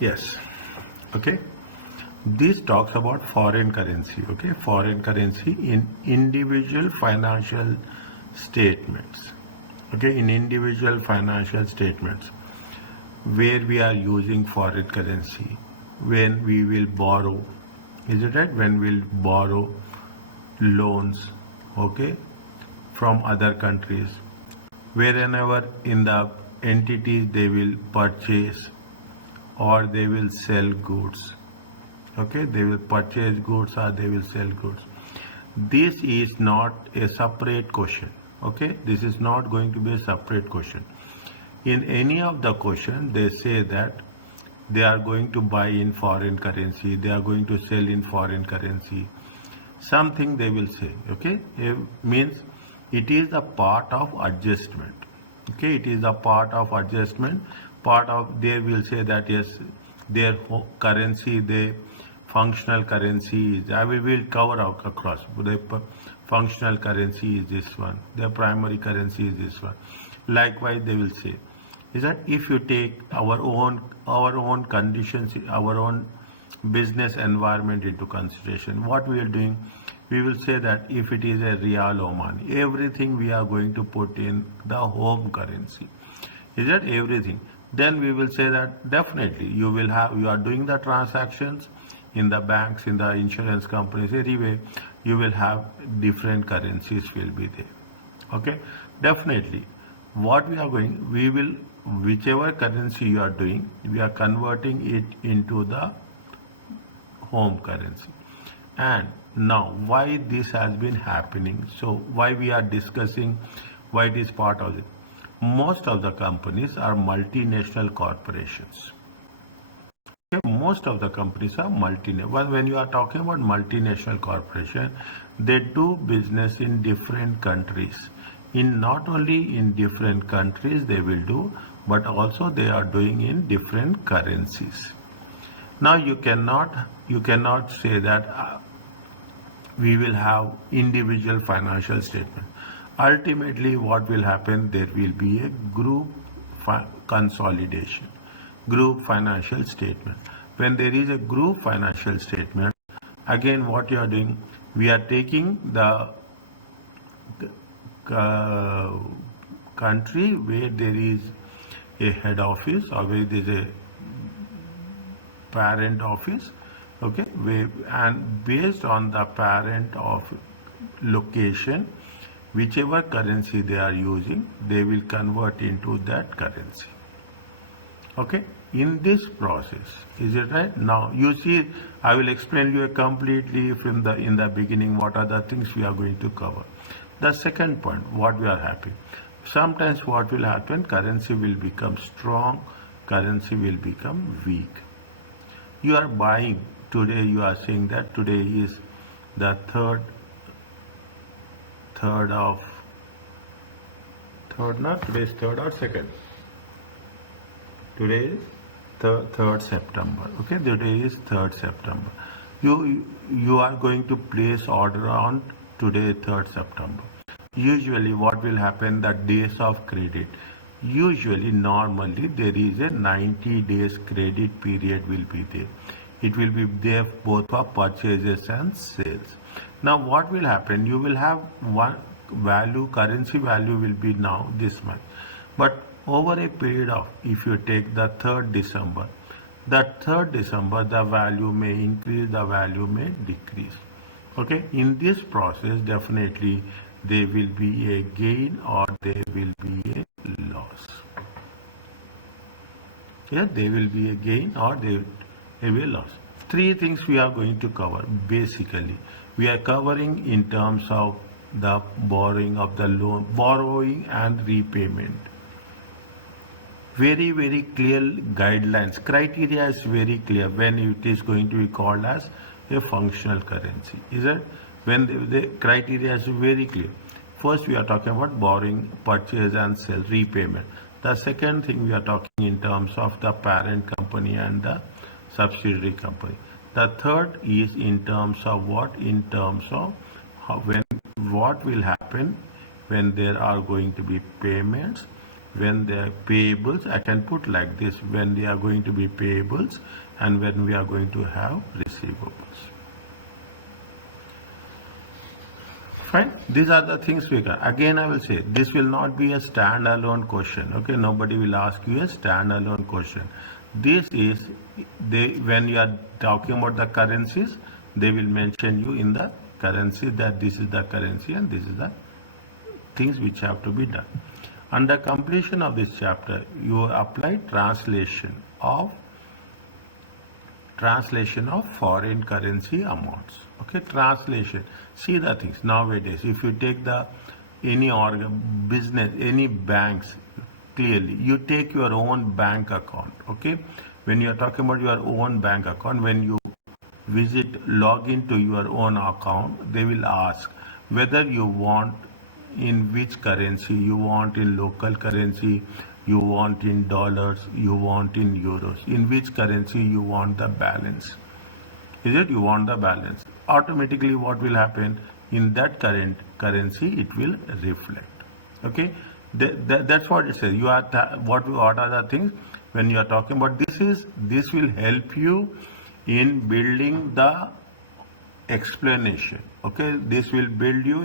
Yes. Okay. This talks about foreign currency. Okay. Foreign currency in individual financial statements. Okay. In individual financial statements where we are using foreign currency when we will borrow. Is it right? When we'll borrow loans. Okay. From other countries. Wherever in the entities they will purchase or they will sell goods. Okay, they will purchase goods or they will sell goods. This is not a separate question. Okay, this is not going to be a separate question. In any of the question, they say that they are going to buy in foreign currency, they are going to sell in foreign currency. Something they will say. Okay, it means it is a part of adjustment. Okay, it is a part of adjustment. Part of they will say that yes, their currency, their functional currency is. I will cover out across. The functional currency is this one. Their primary currency is this one. Likewise, they will say is that if you take our own conditions, our own business environment into consideration, what we are doing, we will say that if it is a Riyal Oman, everything we are going to put in the home currency. Is that everything? Then we will say that definitely you are doing the transactions in the banks, in the insurance companies, anyway, you will have different currencies will be there. Okay, definitely. What we will, whichever currency you are doing, we are converting it into the home currency. And now why this has been happening, so why we are discussing why it is part of it. Most of the companies are multinational corporations. Okay? Most of the companies are multinational. When you are talking about multinational corporation, they do business in different countries. In not only in different countries they will do, but also they are doing in different currencies. Now you cannot say that we will have individual financial statement. Ultimately, what will happen? There will be a group consolidation, group financial statement. When there is a group financial statement, again, what you are doing, we are taking the country where there is a head office or where there is a parent office. Okay, and based on the parent of location, whichever currency they are using, they will convert into that currency. Okay, in this process, is it right? Now you see, I will explain you completely from in the beginning what are the things we are going to cover. The second point, what we are happy. Sometimes what will happen, currency will become strong, currency will become weak. You are buying today, you are saying that today is the third or second. Today is 3rd September. Okay, today is 3rd September. You are going to place order on today 3rd September. Usually what will happen, the days of credit. Usually, normally there is a 90 days credit period will be there. It will be there both for purchases and sales. Now what will happen? You will have one value, currency value will be now this much. But over a period of, if you take the 3rd December, the value may increase, the value may decrease. Okay, in this process, definitely there will be a gain or there will be a loss. Yeah, there will be a gain or there will be a loss. Three things we are going to cover. Basically, we are covering in terms of the borrowing of the loan, borrowing and repayment. Very, very clear guidelines. Criteria is very clear when it is going to be called as a functional currency. Is it? When the criteria is very clear. First, we are talking about borrowing, purchase and sell, repayment. The second thing we are talking in terms of the parent company and the subsidiary company. The third is in terms of what? In terms of what will happen when there are going to be payments, when they are payables, I can put like this, when they are going to be payables and when we are going to have receivables. Fine. These are the things we can. Again, I will say this will not be a standalone question. Okay, nobody will ask you a standalone question. This is when you are talking about the currencies, they will mention you in the currency that this is the currency and this is the things which have to be done. Under completion of this chapter, you apply translation of foreign currency amounts. Okay, translation. See the things nowadays. If you take any business, any banks, clearly you take your own bank account. Okay, when you are talking about your own bank account, when you log into your own account, they will ask whether you want in which currency, you want in local currency, you want in dollars, you want in euros, in which currency you want the balance. Is it you want the balance? Automatically what will happen in that current currency, it will reflect. Okay, that's what it says. You are what are the things when you are talking about this will help you in building the explanation. Okay, this will build you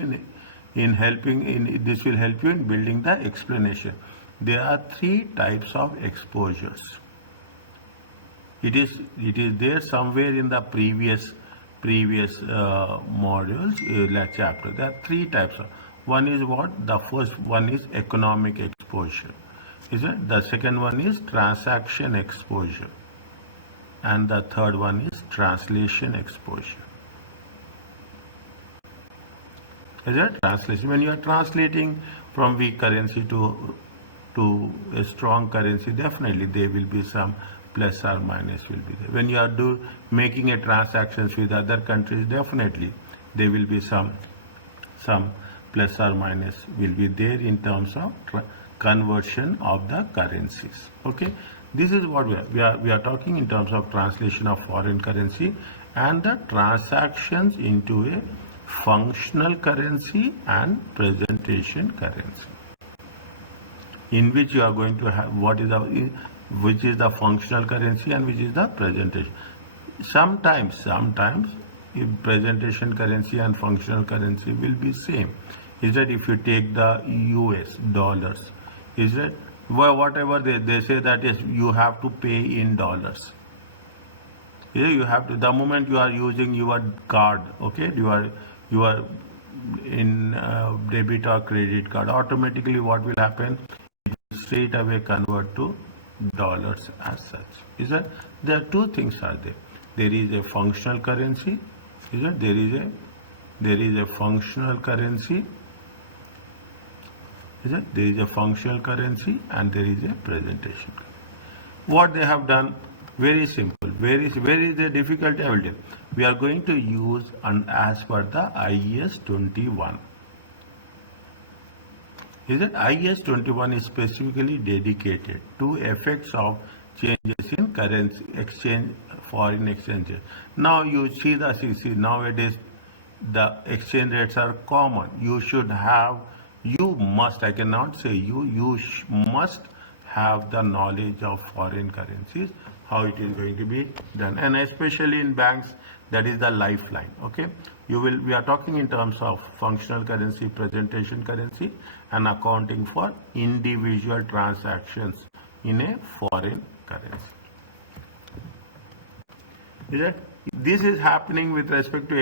this will help you in building the explanation. There are 3 types of exposures. It is there somewhere in the previous modules, like chapter. There are 3 types of. One is what? The first one is economic exposure. Is it? The second one is transaction exposure, and the third one is translation exposure. Is it? Translation. When you are translating from weak currency to a strong currency, definitely there will be some plus or minus will be there. When you are making a transactions with other countries, definitely there will be some plus or minus will be there in terms of conversion of the currencies. Okay, this is what we are talking in terms of translation of foreign currency and the transactions into a functional currency and presentation currency, in which you are going to have which is the functional currency and which is the presentation. Sometimes if presentation currency and functional currency will be same. Is that if you take the US dollars, is that whatever they say that is you have to pay in dollars. You have to, the moment you are using your card, okay, you are in debit or credit card, automatically what will happen? It will straight away convert to dollars as such. Is that there are 2 things are there. There is a functional currency. Is that there is a functional currency. Is that there is a functional currency and there is a presentation. What they have done? Very simple. Where is the difficulty? I will tell. We are going to use as per the IAS 21. Is that IAS 21 is specifically dedicated to effects of changes in currency exchange, foreign exchange. Now you see nowadays the exchange rates are common. You must, I cannot say you must have the knowledge of foreign currencies, how it is going to be done, and especially in banks, that is the lifeline. Okay, we are talking in terms of functional currency, presentation currency, and accounting for individual transactions in a foreign currency. Is that this is happening with respect to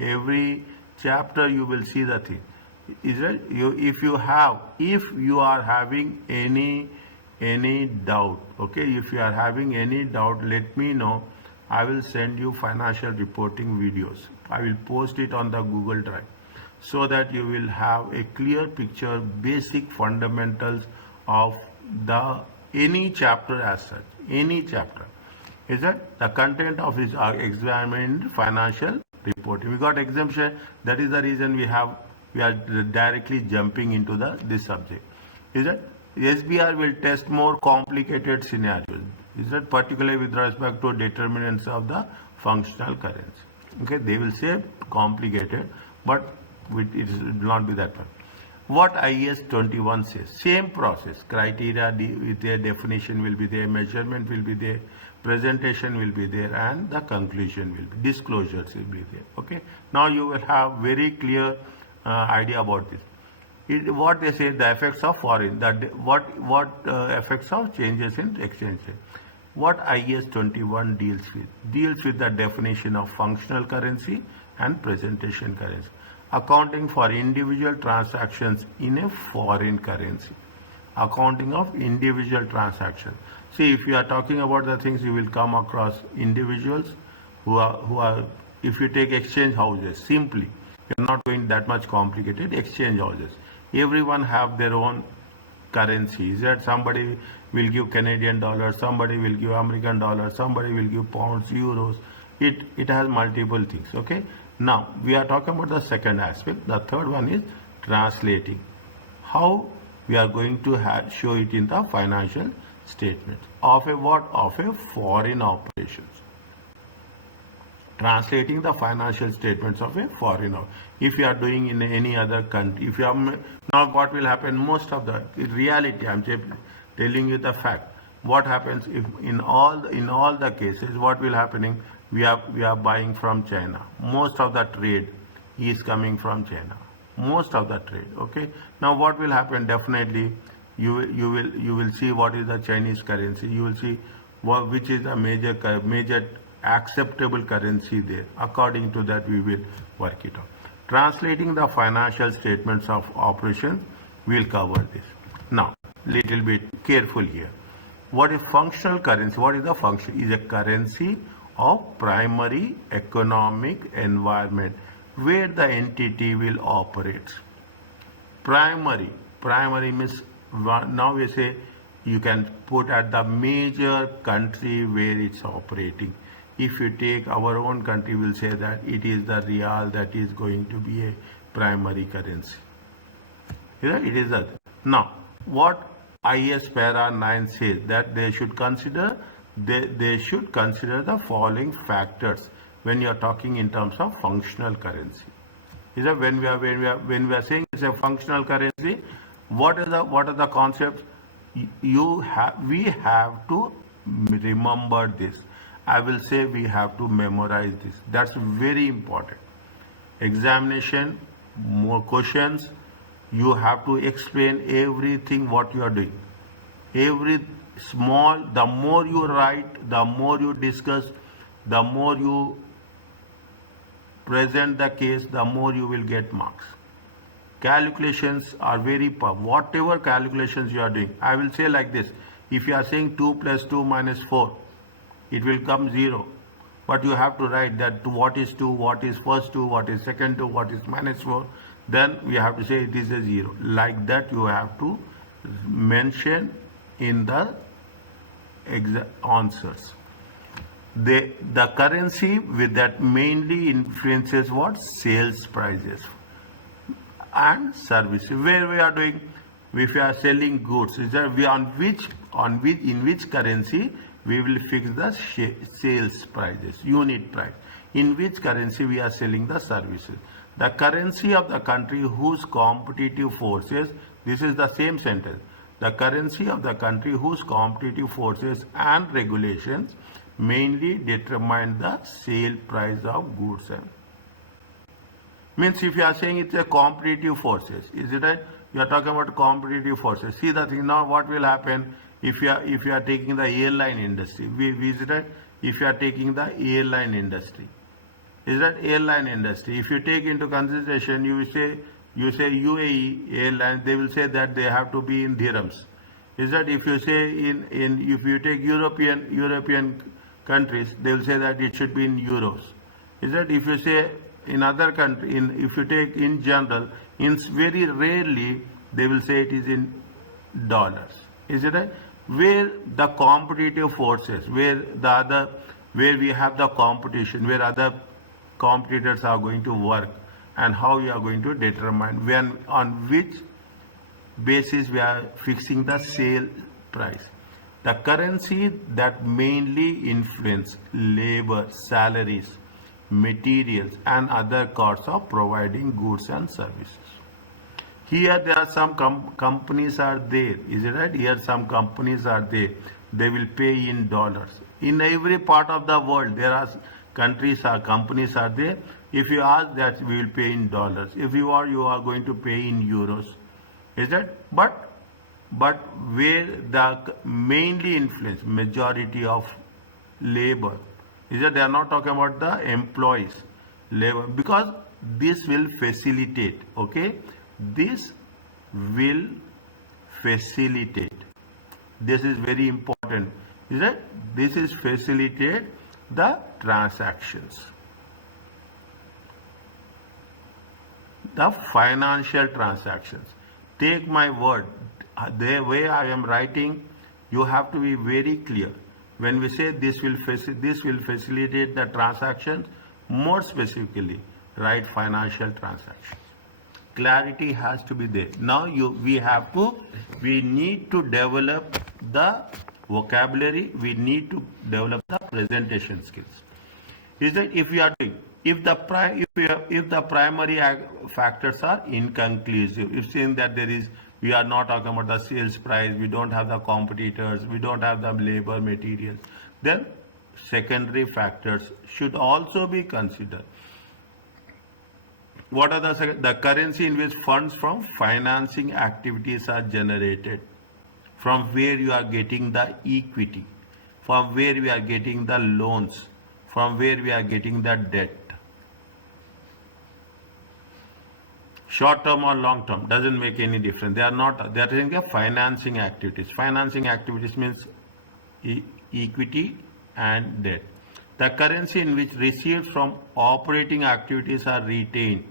every chapter? You will see the thing. Is that if you are having any doubt, okay, if you are having any doubt, let me know. I will send you financial reporting videos. I will post it on the Google Drive so that you will have a clear picture, basic fundamentals of any chapter as such. Any chapter. Is that the content of this examined financial reporting? We got exemption. That is the reason we are directly jumping into this subject. Is that SBR will test more complicated scenarios. Is that particularly with respect to determinants of the functional currency? Okay, they will say complicated, but it will not be that one. What IS 21 says, same process, criteria with their definition will be there, measurement will be there, presentation will be there, and the conclusion will be, disclosures will be there. Okay, now you will have very clear idea about this. What they say, the effects of foreign, that what effects of changes in exchange rate. What IS 21 deals with the definition of functional currency and presentation currency, accounting for individual transactions in a foreign currency. Accounting of individual transactions. See, if you are talking about the things, you will come across individuals who are if you take exchange houses, simply, you're not going that much complicated, exchange houses. Everyone have their own currencies, that somebody will give Canadian dollars, somebody will give American dollars, somebody will give pounds, euros. It has multiple things. Okay, now we are talking about the second aspect. The third one is translating. How we are going to show it in the financial statement of a what? Of a foreign operations. Translating the financial statements of a foreigner. If you are doing in any other country, if you are now, what will happen? Most of the in reality, I'm telling you the fact. What happens if in all the cases, what will happening? We are buying from China. Most of the trade is coming from China. Most of the trade. Okay. Now what will happen? Definitely, you will see what is the Chinese currency. You will see which is the major acceptable currency there. According to that, we will work it out. Translating the financial statements of operations, we will cover this. Now, little bit careful here. What is functional currency? What is the function? Is a currency of primary economic environment where the entity will operate. Primary means, now we say you can put at the major country where it's operating. If you take our own country, we'll say that it is the real that is going to be a primary currency. It is that. Now, what IS para 9 says that they should consider the following factors when you are talking in terms of functional currency. When we are saying it's a functional currency, what are the concepts? We have to remember this. I will say we have to memorize this. That's very important. Examination, more questions, you have to explain everything what you are doing. Every small, the more you write, the more you discuss, the more you present the case, the more you will get marks. Calculations are very powerful. Whatever calculations you are doing, I will say like this. If you are saying 2 plus 2 minus 4, it will come 0. But you have to write that what is 2, what is first 2, what is second 2, what is minus 4. Then we have to say it is a 0. Like that you have to mention in the answers. The currency with that mainly influences what? Sales prices and services. Where we are doing, if we are selling goods, is that in which currency we will fix the sales prices, unit price. In which currency we are selling the services. The currency of the country whose competitive forces, this is the same sentence. The currency of the country whose competitive forces and regulations mainly determine the sale price of goods. Means if you are saying it's a competitive forces, is it right? You are talking about competitive forces. See the thing now, what will happen if you are taking the airline industry? We visited. If you are taking the airline industry, is that airline industry? If you take into consideration, you say UAE airline, they will say that they have to be in dirhams. Is that if you say if you take European countries, they will say that it should be in euros. Is that if you say in other country, if you take in general, very rarely they will say it is in dollars. Is it right? Where the competitive forces, where we have the competition, where other competitors are going to work, and how you are going to determine on which basis we are fixing the sale price. The currency that mainly influence labor, salaries, materials and other costs of providing goods and services. Here there are some companies are there, is it right? Here some companies are there. They will pay in dollars. In every part of the world, there are countries or companies are there. If you ask that, we will pay in dollars. If you are going to pay in euros. Is that? But where the mainly influence majority of labor is that they are not talking about the employees labor, because this will facilitate, okay, this will facilitate, this is very important, is that this is facilitate the transactions, the financial transactions. Take my word, the way I am writing, you have to be very clear. When we say this will facilitate the transactions, more specifically, write financial transactions. Clarity has to be there. Now we need to develop the vocabulary, we need to develop the presentation skills. Is that if we are doing, if the primary factors are inconclusive, if saying that we are not talking about the sales price, we don't have the competitors, we don't have the labor materials, then secondary factors should also be considered. What are the currency in which funds from financing activities are generated, from where you are getting the equity, from where we are getting the loans, from where we are getting the debt. Short term or long term doesn't make any difference. They are doing the financing activities. Financing activities means equity and debt. The currency in which receipts from operating activities are retained.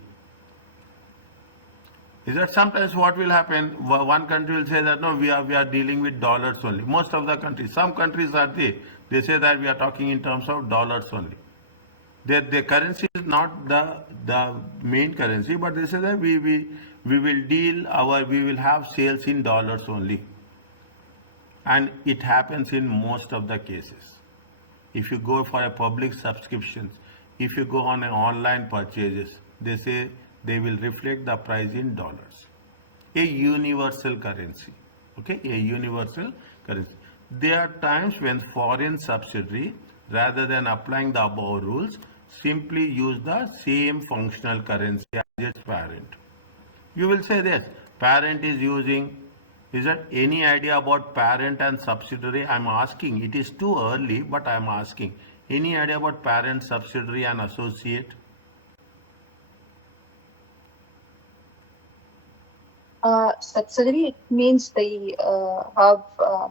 Is that sometimes what will happen? One country will say that no, we are dealing with dollars only. Most of the countries, some countries are there. They say that we are talking in terms of dollars only. The currency is not the main currency, but they say that we will have sales in dollars only, and it happens in most of the cases. If you go for a public subscriptions, if you go on an online purchases, they say they will reflect the price in dollars. A universal currency, okay, a universal currency. There are times when foreign subsidiary, rather than applying the above rules, simply use the same functional currency as its parent. You will say this, parent is using, is there any idea about parent and subsidiary? I am asking, it is too early, but I am asking, any idea about parent, subsidiary and associate? Subsidiary, it means they have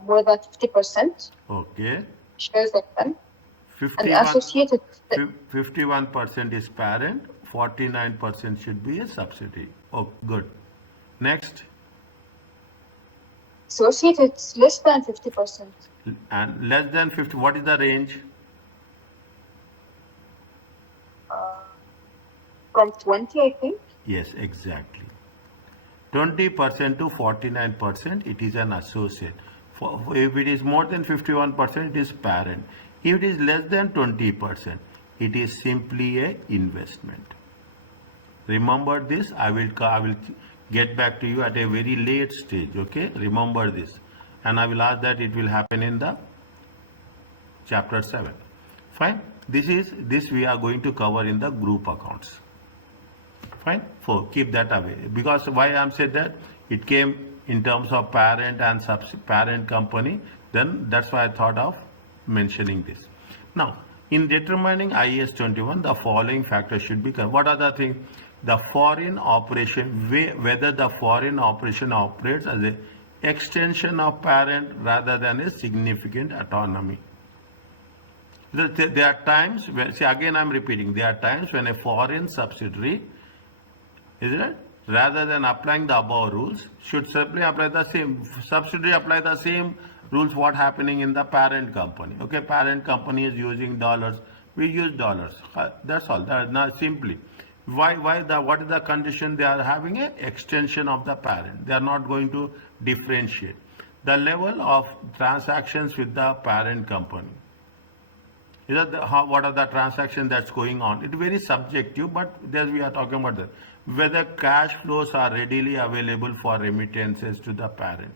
more than 50%. Okay. Shares of them. 51% is parent, 49% should be a subsidiary. Oh, good. Next. Associate, it's less than 50%. And less than 50, what is the range? From 20, I think. Yes, exactly. 20% to 49%, it is an associate. If it is more than 51%, it is parent. If it is less than 20%, it is simply a investment. Remember this. I will get back to you at a very late stage. Okay, remember this, and I will ask that it will happen in the chapter 7. Fine. This we are going to cover in the group accounts. Fine. So keep that away, because why I am said that it came in terms of parent and parent company. Then that's why I thought of mentioning this. Now, in determining IAS 21, the following factors should be covered. What are the things? The foreign operation, whether the foreign operation operates as an extension of parent rather than a significant autonomy. There are times when, see again I am repeating, there are times when a foreign subsidiary, isn't it, rather than applying the above rules, should simply apply the same, subsidiary apply the same rules what happening in the parent company. Okay, parent company is using dollars, we use dollars. That's all. That is not simply. What is the condition? They are having an extension of the parent. They are not going to differentiate. The level of transactions with the parent company. What are the transactions that's going on? It's very subjective, but there we are talking about that. whether cash flows are readily available for remittances to the parent.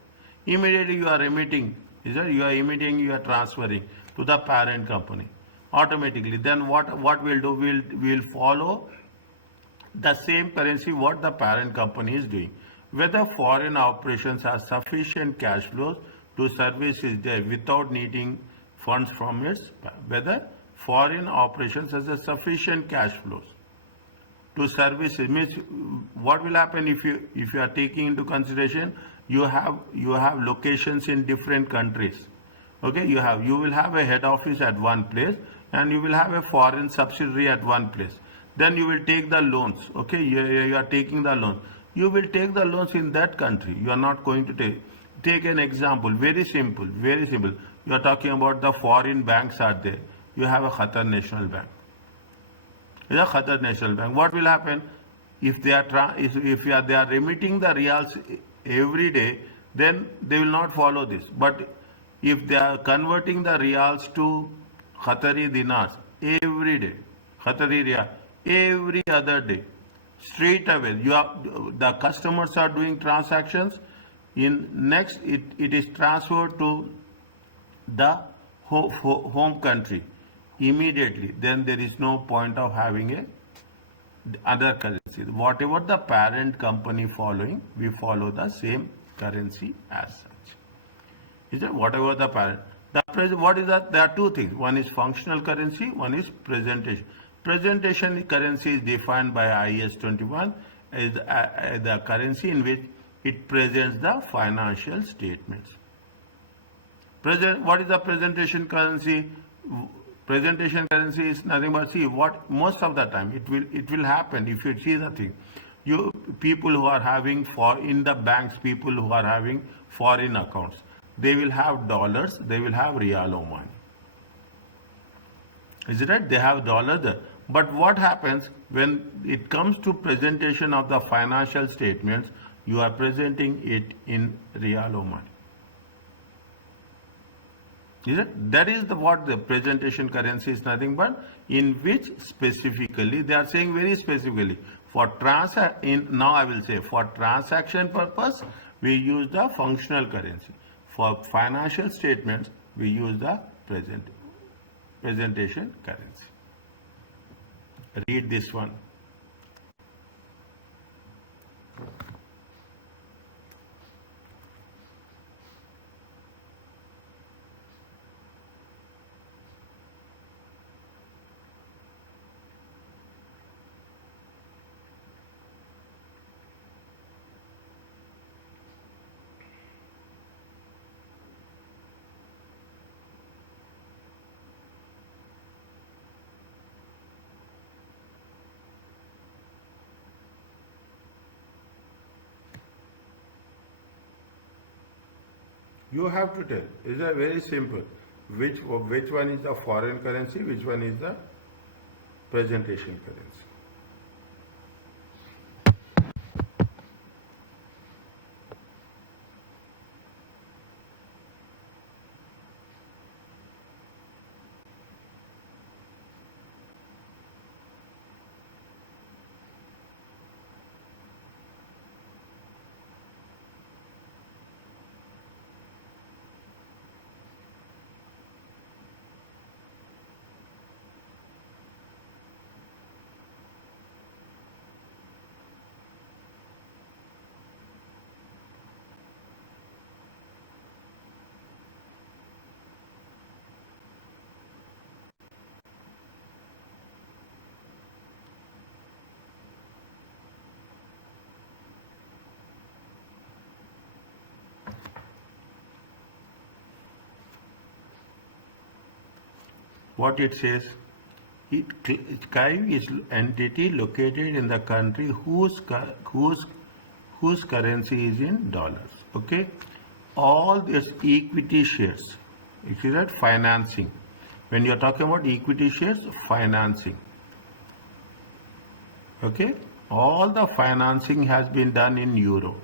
Immediately you are remitting, is that you are emitting, you are transferring to the parent company automatically. Then what we'll do, we'll follow the same currency what the parent company is doing. Whether foreign operations have sufficient cash flows to service its debt without needing funds from its, whether foreign operations has a sufficient cash flows to service it. Means what will happen if you are taking into consideration you have locations in different countries. Okay, you will have a head office at one place and you will have a foreign subsidiary at one place. Then you will take the loans. Okay, you are taking the loan. You will take the loans in that country. You are not going to take an example. Very simple, very simple. You are talking about the foreign banks are there. You have a Qatar National Bank. The Qatar National Bank. What will happen if they are remitting the reals every day? Then they will not follow this. But if they are converting the reals to Qatari dinars every day, Qatari riyal every other day, straight away the customers are doing transactions. In next, it is transferred to the home country immediately. Then there is no point of having a other currency. Whatever the parent company following, we follow the same currency as such. Is it whatever the parent? What is that? There are two things. One is functional currency. One is presentation. Presentation currency is defined by IS 21 as the currency in which it presents the financial statements. What is the presentation currency? Presentation currency is nothing but, see, what most of the time it will happen if you see the thing. People who are having in the banks, people who are having foreign accounts, they will have dollars, they will have real money. Is it right? They have dollars there. But what happens when it comes to presentation of the financial statements, you are presenting it in real money. Is it? That is what the presentation currency is nothing but, in which specifically, they are saying very specifically, now I will say, for transaction purpose, we use the functional currency. For financial statements, we use the presentation currency. Read this one. You have to tell. It's a very simple. Which one is the foreign currency? Which one is the presentation currency? What it says, CAIV is entity located in the country whose currency is in dollars. Okay, all these equity shares, if you read financing, when you are talking about equity shares, financing. Okay, all the financing has been done in euro,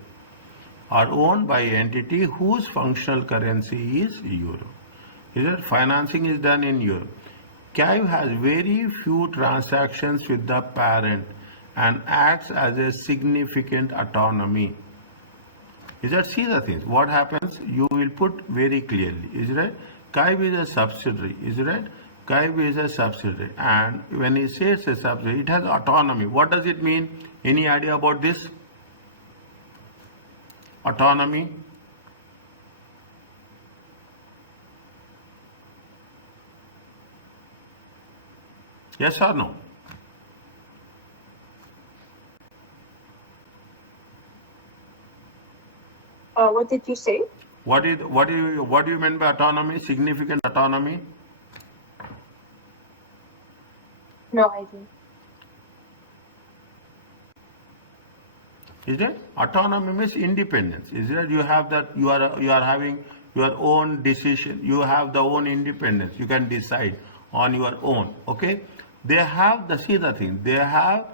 are owned by entity whose functional currency is euro. Is that financing is done in euro. CAIV has very few transactions with the parent and acts as a significant autonomy. Is that, see the things, what happens, you will put very clearly, is right? CAIB is a subsidiary, is right? CAIB is a subsidiary, and when he says a subsidiary, it has autonomy. What does it mean? Any idea about this? Autonomy? Yes or no? What did you say? What do you mean by autonomy? Significant autonomy? No idea. Is it? Autonomy means independence. Is it? You have that, you are having your own decision. You have the own independence. You can decide on your own. Okay? They have the, see the thing, they have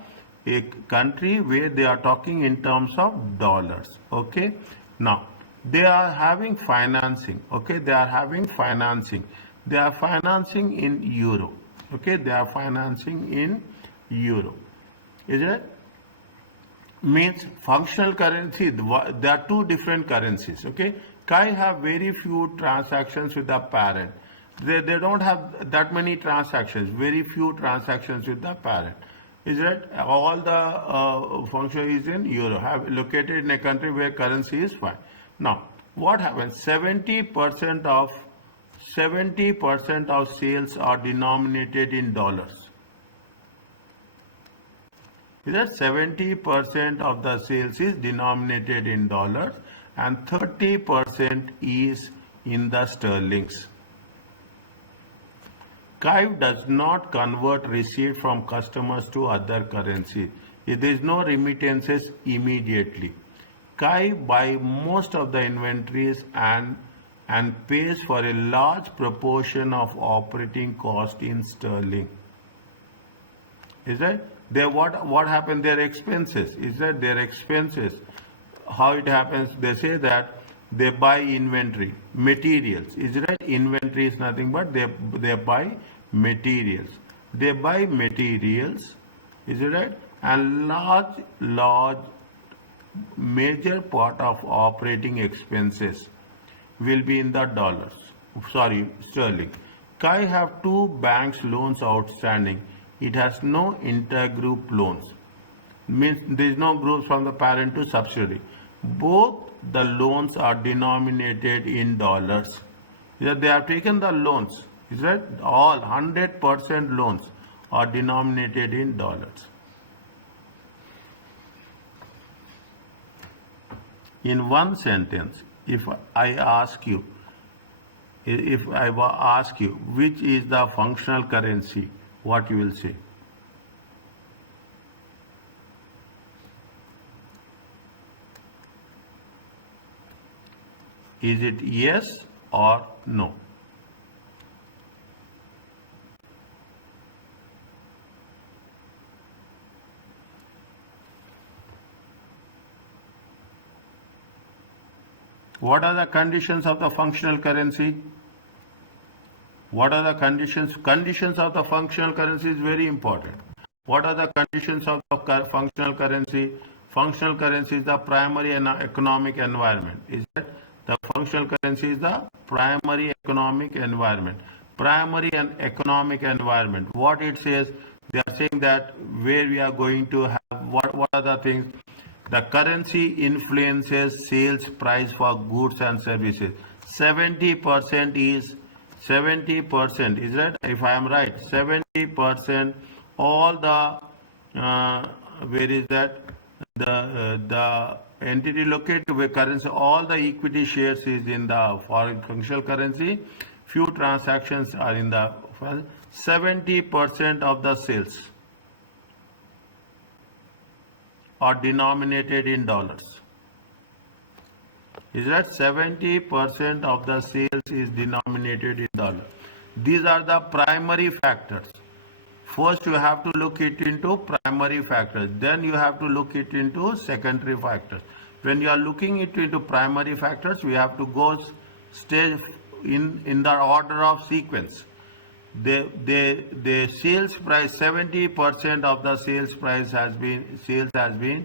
a country where they are talking in terms of dollars. Okay? Now, they are having financing. Okay? They are having financing. They are financing in euro. Okay? They are financing in euro. Is it? Means functional currency, there are two different currencies. Okay, CAI have very few transactions with the parent. They don't have that many transactions, very few transactions with the parent. Is it? All the function is in euro, have located in a country where currency is fine. Now, what happens? 70% of sales are denominated in dollars. Is that 70% of the sales is denominated in dollars and 30% is in the sterlings. CAIB does not convert receipt from customers to other currency. There is no remittances immediately. CAIB buys most of the inventories and pays for a large proportion of operating cost in sterling. Is that? What happened? Their expenses. Is that their expenses? How it happens? They say that they buy inventory, materials. Is right? Inventory is nothing but they buy materials. They buy materials. Is it right? And large major part of operating expenses will be in the dollars. Sorry, sterling. CAI have two banks loans outstanding. It has no intergroup loans. Means there is no groups from the parent to subsidiary. Both the loans are denominated in dollars. They have taken the loans. Is that all 100% loans are denominated in dollars. In one sentence, if I ask you which is the functional currency, what you will say? Is it yes or no? What are the conditions of the functional currency? What are the conditions? Conditions of the functional currency is very important. What are the conditions of the functional currency? Functional currency is the primary and economic environment. Is that the functional currency is the primary economic environment? Primary and economic environment. What it says, they are saying that where we are going to have, what are the things? The currency influences sales price for goods and services. 70% is 70%, is that, if I am right, 70%, all the, where is that, the entity located with currency, all the equity shares is in the foreign functional currency, few transactions are in the 70% of the sales are denominated in dollars. Is that 70% of the sales is denominated in dollars? These are the primary factors. First you have to look it into primary factors, then you have to look it into secondary factors. When you are looking it into primary factors, we have to go stage in the order of sequence. the sales price, 70% of the sales price has been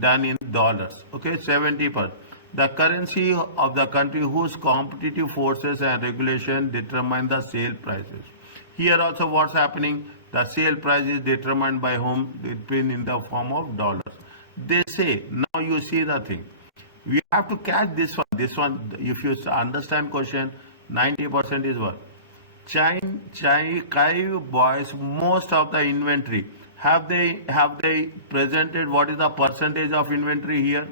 done in dollars. Okay, 70%. The currency of the country whose competitive forces and regulation determine the sale prices. Here also what's happening? The sale price is determined by whom? It's been in the form of dollars. They say, now you see the thing. We have to catch this one. This one, if you understand question, 90% is what? Kai boys, most of the inventory, have they presented what is the percentage of inventory here?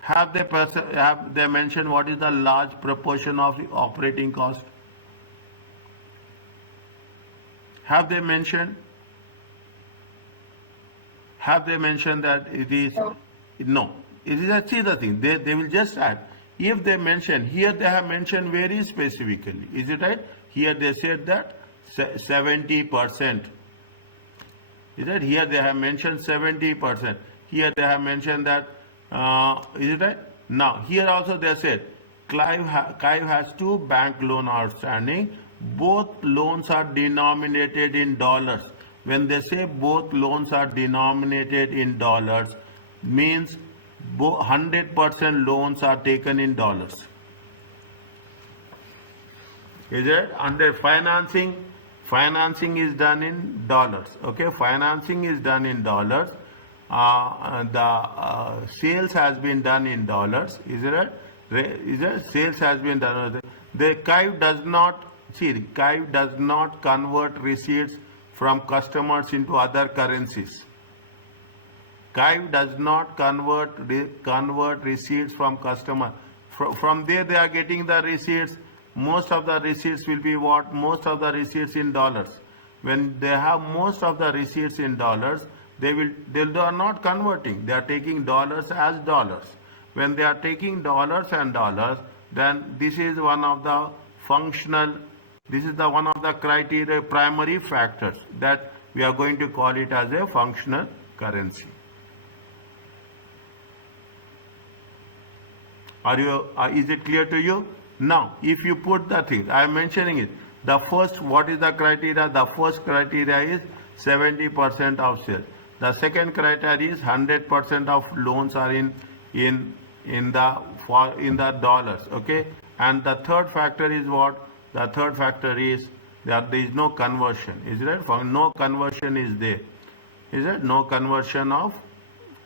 Have they mentioned what is the large proportion of the operating cost? Have they mentioned? Have they mentioned that it is? No. It is actually the thing. They will just add. If they mention, here they have mentioned very specifically. Is it right? Here they said that 70%. Is it? Here they have mentioned 70%. Here they have mentioned that, is it right? Now, here also they said, Clive has two bank loan outstanding. Both loans are denominated in dollars. When they say both loans are denominated in dollars, means 100% loans are taken in dollars. Is it? Under financing is done in dollars. Okay, financing is done in dollars. The sales has been done in dollars. Is it right? Is it? Sales has been done. The Clive does not convert receipts from customers into other currencies. Clive does not convert receipts from customer. From there they are getting the receipts. Most of the receipts will be what? Most of the receipts in dollars. When they have most of the receipts in dollars, they are not converting. They are taking dollars as dollars. When they are taking dollars and dollars, then this is one of the functional. This is the one of the criteria, primary factors that we are going to call it as a functional currency. Is it clear to you? Now, if you put the thing, I am mentioning it. The first, what is the criteria? The first criteria is 70% of sales. The second criteria is 100% of loans are in the dollars. Okay, and the third factor is what? The third factor is that there is no conversion. Is it right? No conversion is there. Is it? No conversion of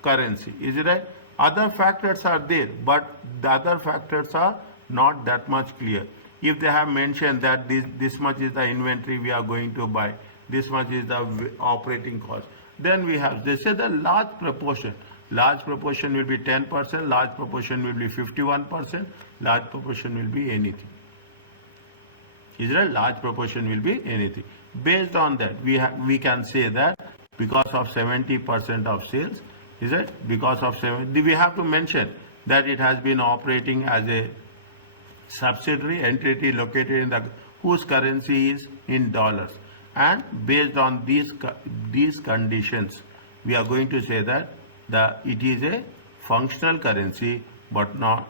currency. Is it right? Other factors are there, but the other factors are not that much clear. If they have mentioned that this much is the inventory we are going to buy, this much is the operating cost, then we have, they say the large proportion will be 10%, large proportion will be 51%, large proportion will be anything. Is it? Large proportion will be anything. Based on that, we can say that because of 70% of sales, is it? Because of 70, we have to mention that it has been operating as a subsidiary entity located in the whose currency is in dollars, and based on these conditions, we are going to say that it is a functional currency, but not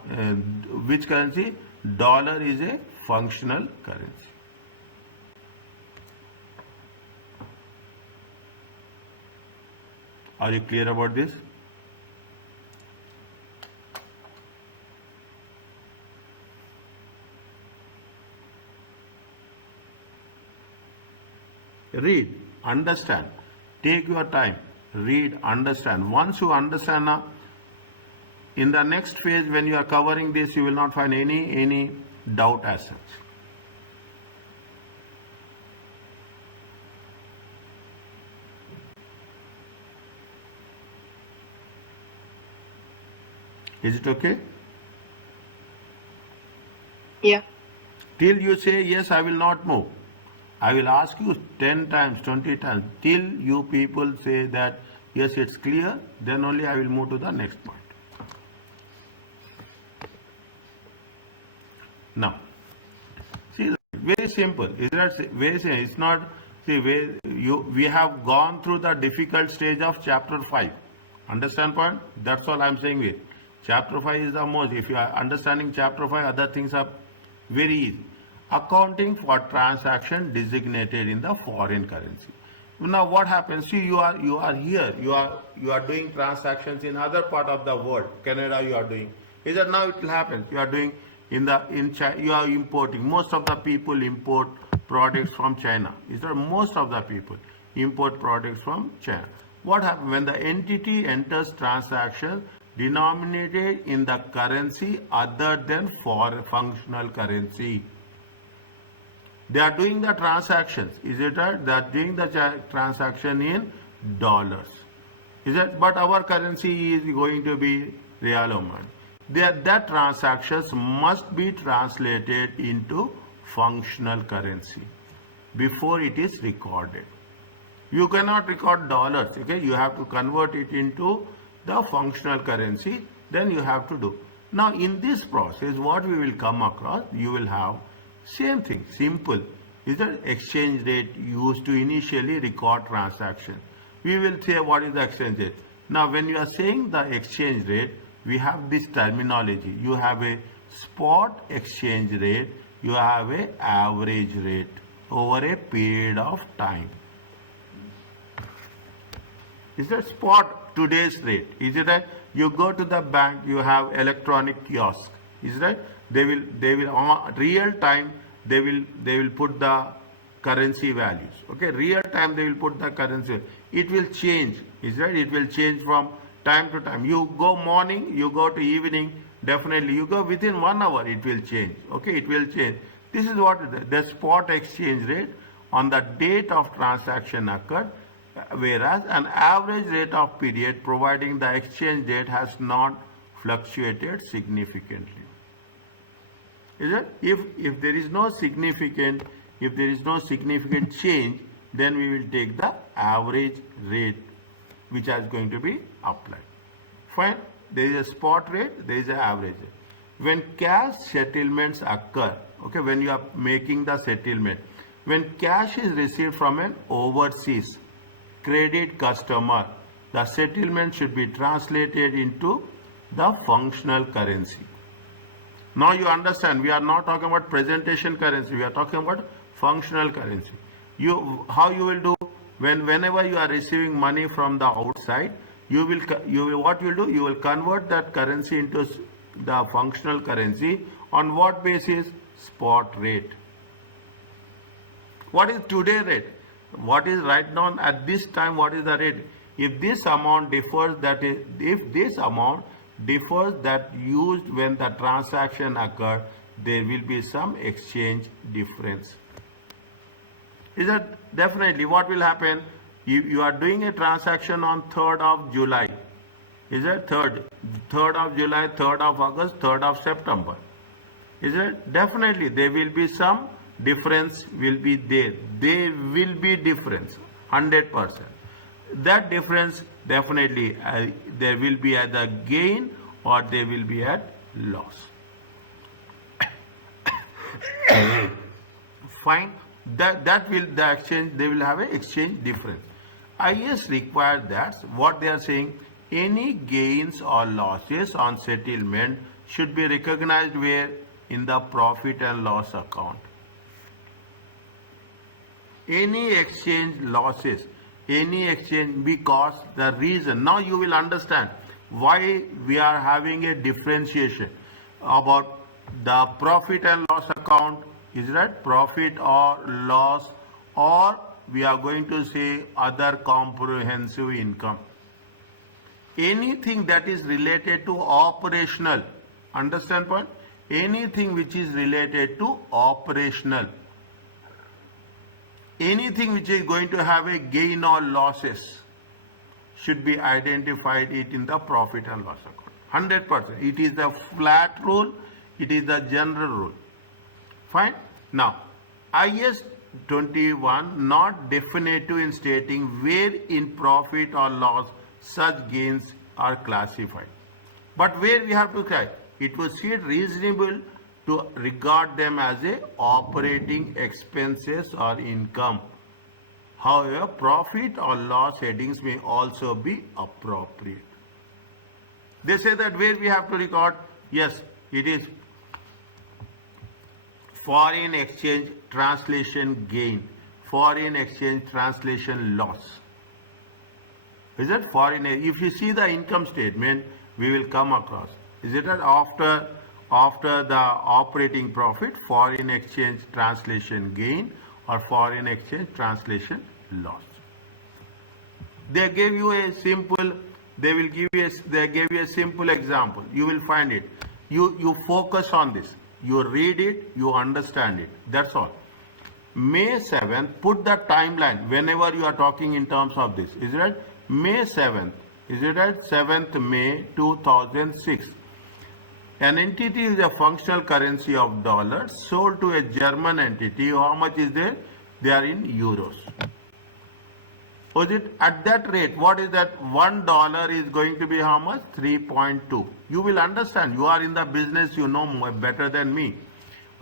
which currency? Dollar is a functional currency. Are you clear about this? Read, understand, take your time, read, understand. Once you understand now, in the next phase when you are covering this, you will not find any doubt as such. Is it okay? Yeah. Till you say, yes, I will not move. I will ask you 10 times, 20 times, till you people say that, yes, it's clear, then only I will move to the next point. Now, see, very simple. Is that very simple? It's not, see, we have gone through the difficult stage of chapter 5. Understand point? That's all I'm saying with. Chapter 5 is the most. If you are understanding chapter 5, other things are very easy. accounting for transaction designated in the foreign currency. Now what happens? See, you are here. You are doing transactions in other part of the world. Canada, you are doing. Is that now it will happen? You are doing in China. You are importing. Most of the people import products from China. Is that most of the people import products from China? What happens when the entity enters transaction denominated in the currency other than for functional currency? They are doing the transactions. Is it right? They are doing the transaction in dollars. Is it? But our currency is going to be real Oman. That transactions must be translated into functional currency before it is recorded. You cannot record dollars. Okay, you have to convert it into the functional currency. Then you have to do. Now in this process, what we will come across, you will have same thing, simple, is the exchange rate used to initially record transaction. We will say what is the exchange rate. Now when you are saying the exchange rate, we have this terminology. You have a spot exchange rate, you have a average rate over a period of time. Is that spot today's rate? Is it right? You go to the bank, you have electronic kiosk. Is that? They will on real time they will put the currency values. Okay, real time they will put the currency. It will change. Is that? It will change from time to time. You go morning, you go to evening. Definitely, you go within 1 hour. It will change. Okay, it will change. This is what the spot exchange rate on the date of transaction occurred, whereas an average rate of period providing the exchange rate has not fluctuated significantly. Is it? If there is no significant change, then we will take the average rate which is going to be applied. Fine. There is a spot rate, there is an average rate. When cash settlements occur, okay, when you are making the settlement, when cash is received from an overseas credit customer, the settlement should be translated into the functional currency. Now you understand, we are not talking about presentation currency, we are talking about functional currency. How you will do whenever you are receiving money from the outside, you will convert that currency into the functional currency on what basis? Spot rate. What is today rate? What is right now at this time? What is the rate? If this amount differs, that used when the transaction occurred, there will be some exchange difference. Is that definitely what will happen? You are doing a transaction on 3rd of July. Is it 3rd of July, 3rd of August, 3rd of September? Is it? Definitely there will be some difference will be there. There will be difference, 100%. That difference definitely there will be either gain or there will be at loss. Fine. The exchange, they will have an exchange difference. IS require that what they are saying, any gains or losses on settlement should be recognized where? In the profit and loss account. Any exchange losses, because the reason, now you will understand why we are having a differentiation about the profit and loss account. Is that profit or loss, or we are going to say other comprehensive income? Anything that is related to operational, understand point? Anything which is related to operational, anything which is going to have a gain or losses should be identified it in the profit and loss account. 100%. It is the flat rule. It is the general rule. Fine. Now, IS 21 not definitive in stating where in profit or loss such gains are classified. But where we have to say, it was said reasonable to regard them as a operating expenses or income. However, profit or loss headings may also be appropriate. They say that where we have to record, yes, it is foreign exchange translation gain, foreign exchange translation loss. Is it foreign? If you see the income statement, we will come across. Is it that after the operating profit, foreign exchange translation gain or foreign exchange translation loss? They gave you a simple. They will give you. They gave you a simple example. You will find it. You focus on this. You read it. You understand it. That's all. May 7th. Put the timeline whenever you are talking in terms of this. Is it right? May 7th, is it right? 7th May 2006. An entity is a functional currency of dollars sold to a German entity. How much is there? They are in euros. Was it at that rate? What is that? $1 is going to be how much? 3.2. You will understand. You are in the business. You know more, better than me.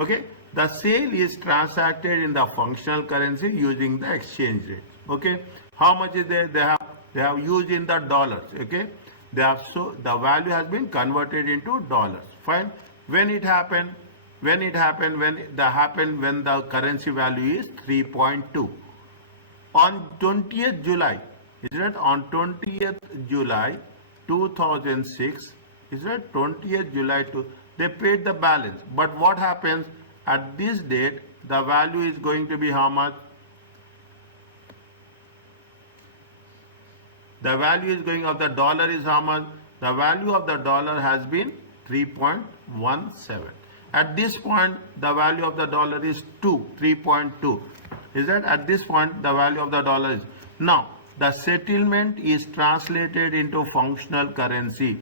Okay. The sale is transacted in the functional currency using the exchange rate. Okay. How much is there? They have used in the dollars. Okay. They have, so the value has been converted into dollars. Fine. When it happened? When the currency value is 3.2. On 20th July, is it on 20th July 2006, is it 20th July they paid the balance. But what happens at this date, the value is going to be how much? The value is going of the dollar is how much? The value of the dollar has been 3.17. At this point, the value of the dollar is 3.2. Is that at this point, the value of the dollar is. Now, the settlement is translated into functional currency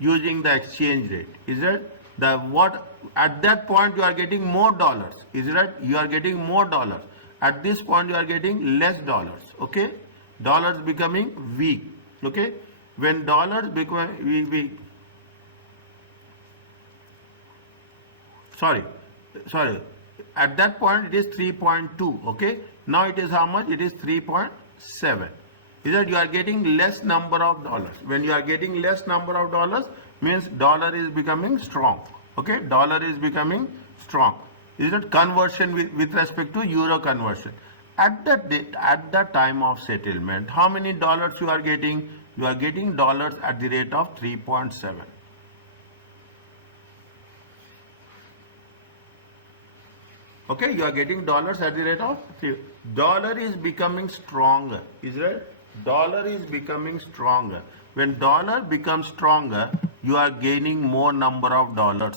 using the exchange rate. Is it? At that point, you are getting more dollars. Is it right? You are getting more dollars. At this point, you are getting less dollars. Okay? Dollars becoming weak. Okay? When dollars become weak. Sorry. At that point, it is 3.2. Okay? Now it is how much? It is 3.7. Is that you are getting less number of dollars. When you are getting less number of dollars, means dollar is becoming strong. Okay? Dollar is becoming strong. Is that conversion with respect to euro conversion? At the time of settlement, how many dollars you are getting? You are getting dollars at the rate of 3.7. Okay, you are getting dollars at the rate of 3. Dollar is becoming stronger. Is right? Dollar is becoming stronger. When dollar becomes stronger, you are gaining more number of dollars.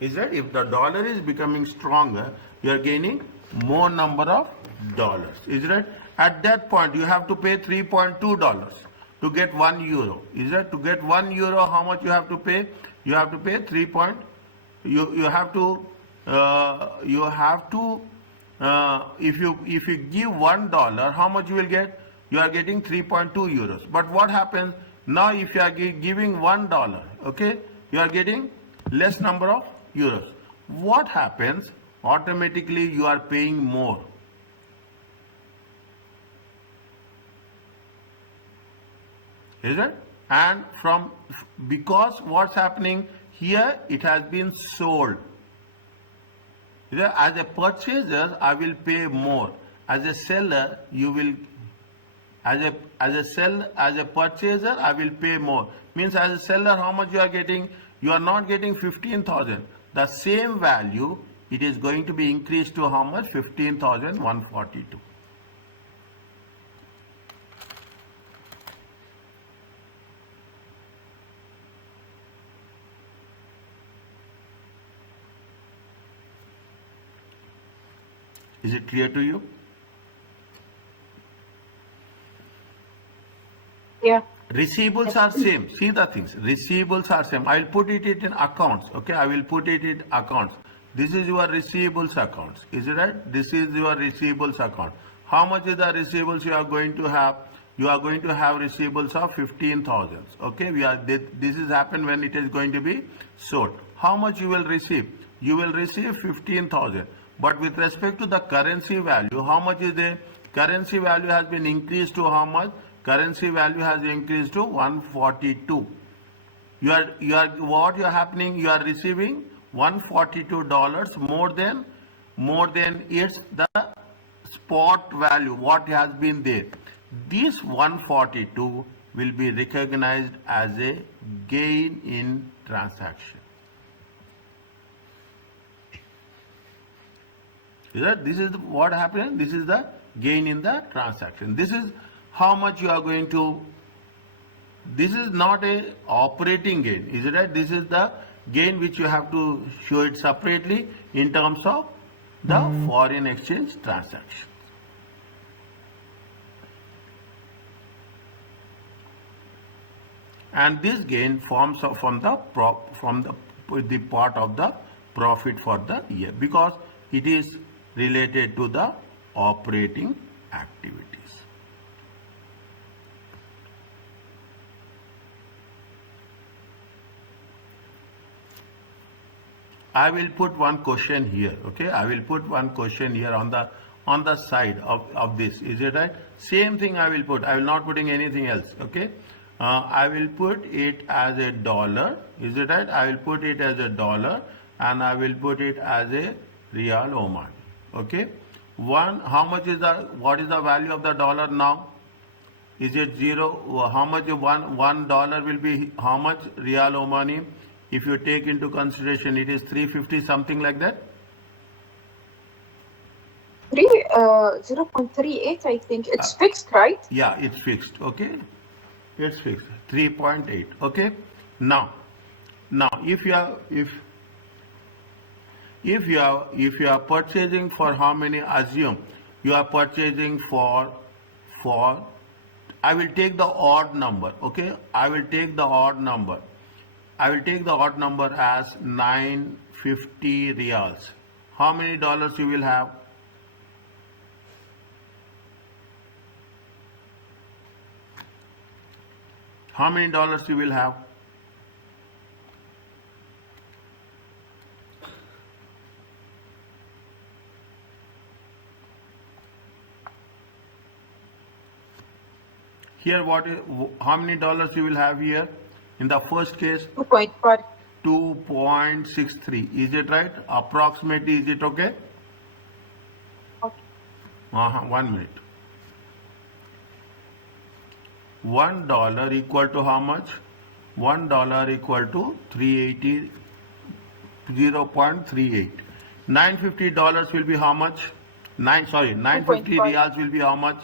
Is that if the dollar is becoming stronger, you are gaining more number of dollars. Is that at that point you have to pay $3.2 to get 1 euro. Is that to get 1 euro? How much you have to pay? You have to pay if you give $1, how much you will get? You are getting 3.2 euros. But what happens now if you are giving $1? Okay, you are getting less number of euros. What happens? Automatically you are paying more. Is it? And because what's happening here, it has been sold. As a purchaser, I will pay more. As a seller, you will. As a purchaser, I will pay more. Means as a seller, how much you are getting? You are not getting 15,000. The same value, it is going to be increased to how much? 15,142. Is it clear to you? Yeah. Receivables are same. See the things. Receivables are same. I will put it in accounts. Okay, I will put it in accounts. This is your receivables accounts. Is it right? This is your receivables account. How much is the receivables you are going to have? You are going to have receivables of 15,000. Okay, this is happen when it is going to be sold. How much you will receive? You will receive 15,000. But with respect to the currency value, how much is the currency value has been increased to how much? Currency value has increased to 142. what you are happening, you are receiving $142 more than its the spot value what has been there. This 142 will be recognized as a gain in transaction. This is what happened. This is the gain in the transaction. This is how much you are going to. This is not a operating gain, is it right? This is the gain which you have to show it separately in terms of the foreign exchange transaction. And this gain forms from the part of the profit for the year, because it is related to the operating activities. I will put one question here, okay? I will put one question here on the side of this. Is it right? Same thing I will put. I will not putting anything else, okay? I will put it as a dollar. Is it right? I will put it as a dollar, and I will put it as a Riyal Oman. Okay? What is the value of the dollar now? Is it zero? How much $1 will be? How much Riyal Omani? If you take into consideration, it is 350, something like that. 0.38, I think. It's fixed, right? Yeah, it's fixed. Okay, it's fixed. 3.8. Okay. Now, if you are purchasing for how many? Assume you are purchasing for. I will take the odd number. Okay, I will take the odd number. I will take the odd number as 950 Riyals. How many dollars you will have? How many dollars you will have? Here, how many dollars you will have here? In the first case, 2.5. 2.63. Is it right? Approximately, is it okay? Okay. 1 minute. $1 equal to how much? $1 equal to 380, 0.38. $950 will be how much? 950 2.5. Riyals will be how much?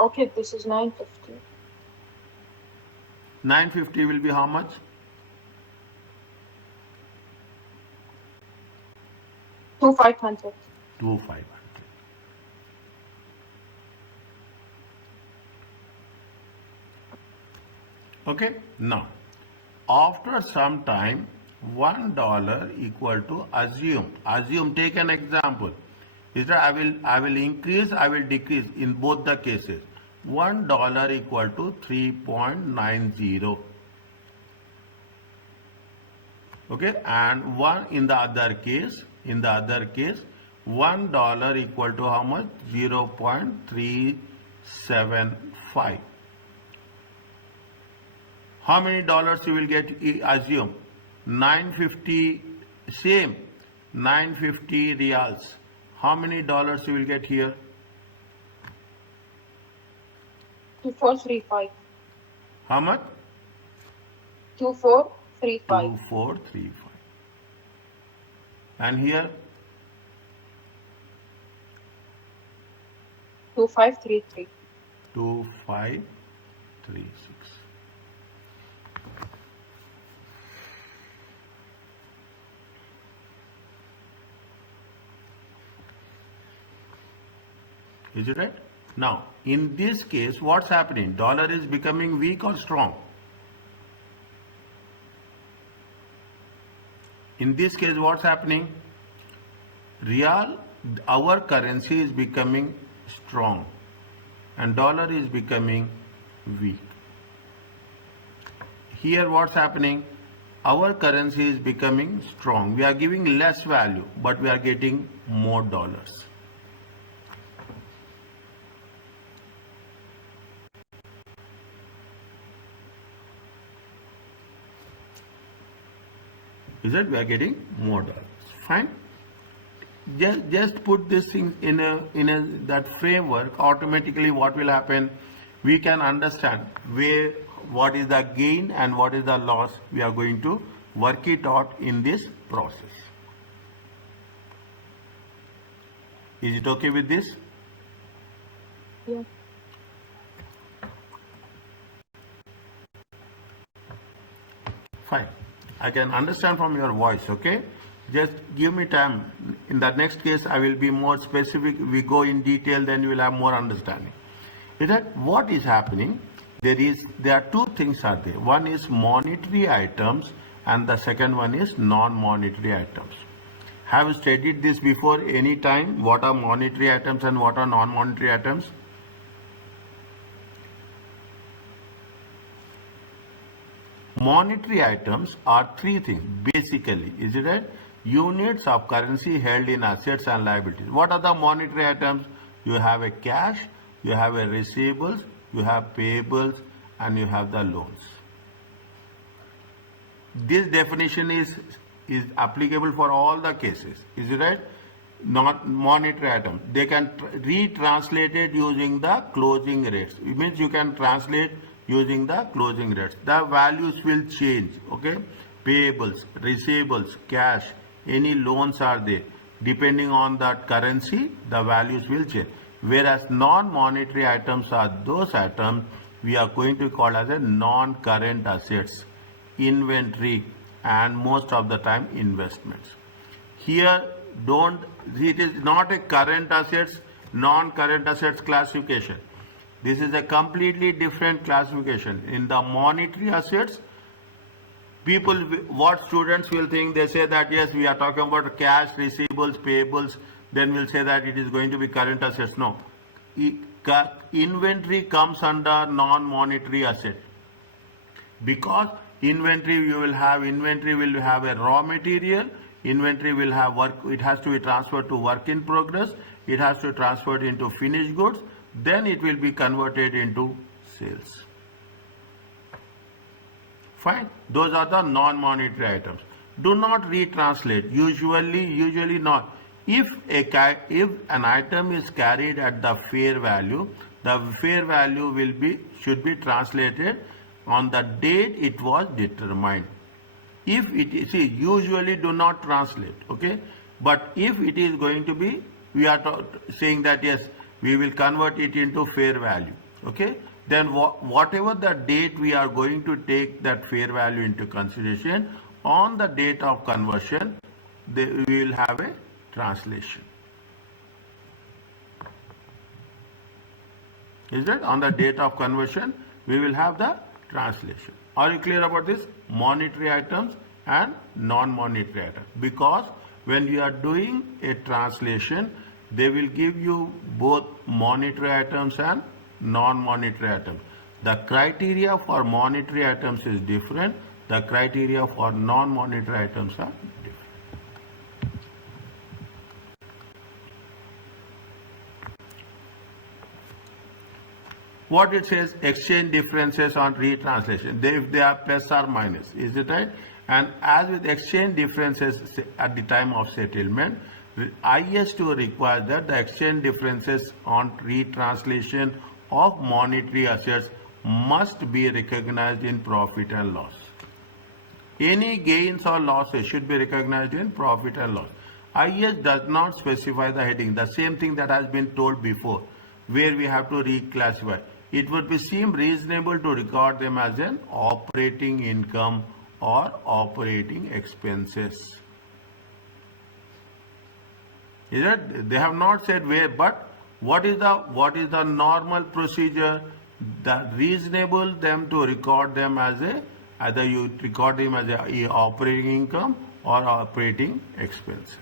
Okay, this is 950. 950 will be how much? $2,500. 2,500. Okay. Now, after some time, $1 equal to assume. Take an example. Is that I will increase, I will decrease in both the cases. $1 equal to 3.90. Okay, and one in the other case, $1 equal to how much? 0.375. How many dollars you will get? Assume 950, same 950 Riyals. How many dollars you will get here? 2435. How much? 2435. 2435. And here? 2533. 2536. Is it right? Now, in this case, what's happening? Dollar is becoming weak or strong? In this case, what's happening? Riyal, our currency is becoming strong and dollar is becoming weak. Here, what's happening? Our currency is becoming strong. We are giving less value, but we are getting more dollars. Is that we are getting more dollars. Fine. Just put this thing in a that framework. Automatically, what will happen? We can understand what is the gain and what is the loss. We are going to work it out in this process. Is it okay with this? Yeah. Fine. I can understand from your voice, okay? Just give me time. In the next case, I will be more specific. We go in detail, then you will have more understanding. Is that what is happening? There are two things are there. One is monetary items and the second one is non-monetary items. Have you studied this before any time? What are monetary items and what are non-monetary items? Monetary items are three things basically, is it right? Units of currency held in assets and liabilities. What are the monetary items? You have a cash, you have a receivables, you have payables, and you have the loans. This definition is applicable for all the cases, is it right? Not monetary item. They can retranslate it using the closing rates. It means you can translate using the closing rates. The values will change, okay? Payables, receivables, cash, any loans are there. Depending on that currency, the values will change. Whereas non-monetary items are those items we are going to call as a non-current assets, inventory, and most of the time investments. Here, it is not a current assets, non-current assets classification. This is a completely different classification. In the monetary assets, what students will think, they say that yes, we are talking about cash, receivables, payables, then we'll say that it is going to be current assets. No. Inventory comes under non-monetary asset. Because inventory will have a raw material, inventory will have work, it has to be transferred to work in progress, it has to be transferred into finished goods, then it will be converted into sales. Fine. Those are the non-monetary items. Do not retranslate. Usually not. If an item is carried at the fair value, the fair value should be translated on the date it was determined. If it is, usually do not translate, okay? But if it is going to be, we are saying that yes, we will convert it into fair value, okay? Then whatever the date we are going to take that fair value into consideration, on the date of conversion, we will have a translation. Is that on the date of conversion, we will have the translation. Are you clear about this? Monetary items and non-monetary items. Because when you are doing a translation, they will give you both monetary items and non-monetary items. The criteria for monetary items is different. The criteria for non-monetary items are different. What it says, exchange differences on retranslation. If they are plus or minus, is it right? And as with exchange differences at the time of settlement, IS2 requires that the exchange differences on retranslation of monetary assets must be recognized in profit and loss. Any gains or losses should be recognized in profit and loss. IS does not specify the heading, the same thing that has been told before, where we have to reclassify. It would seem reasonable to record them as an operating income or operating expenses. Is it? They have not said where, but what is the normal procedure? The reasonable them to record them as either you record them as a operating income or operating expenses.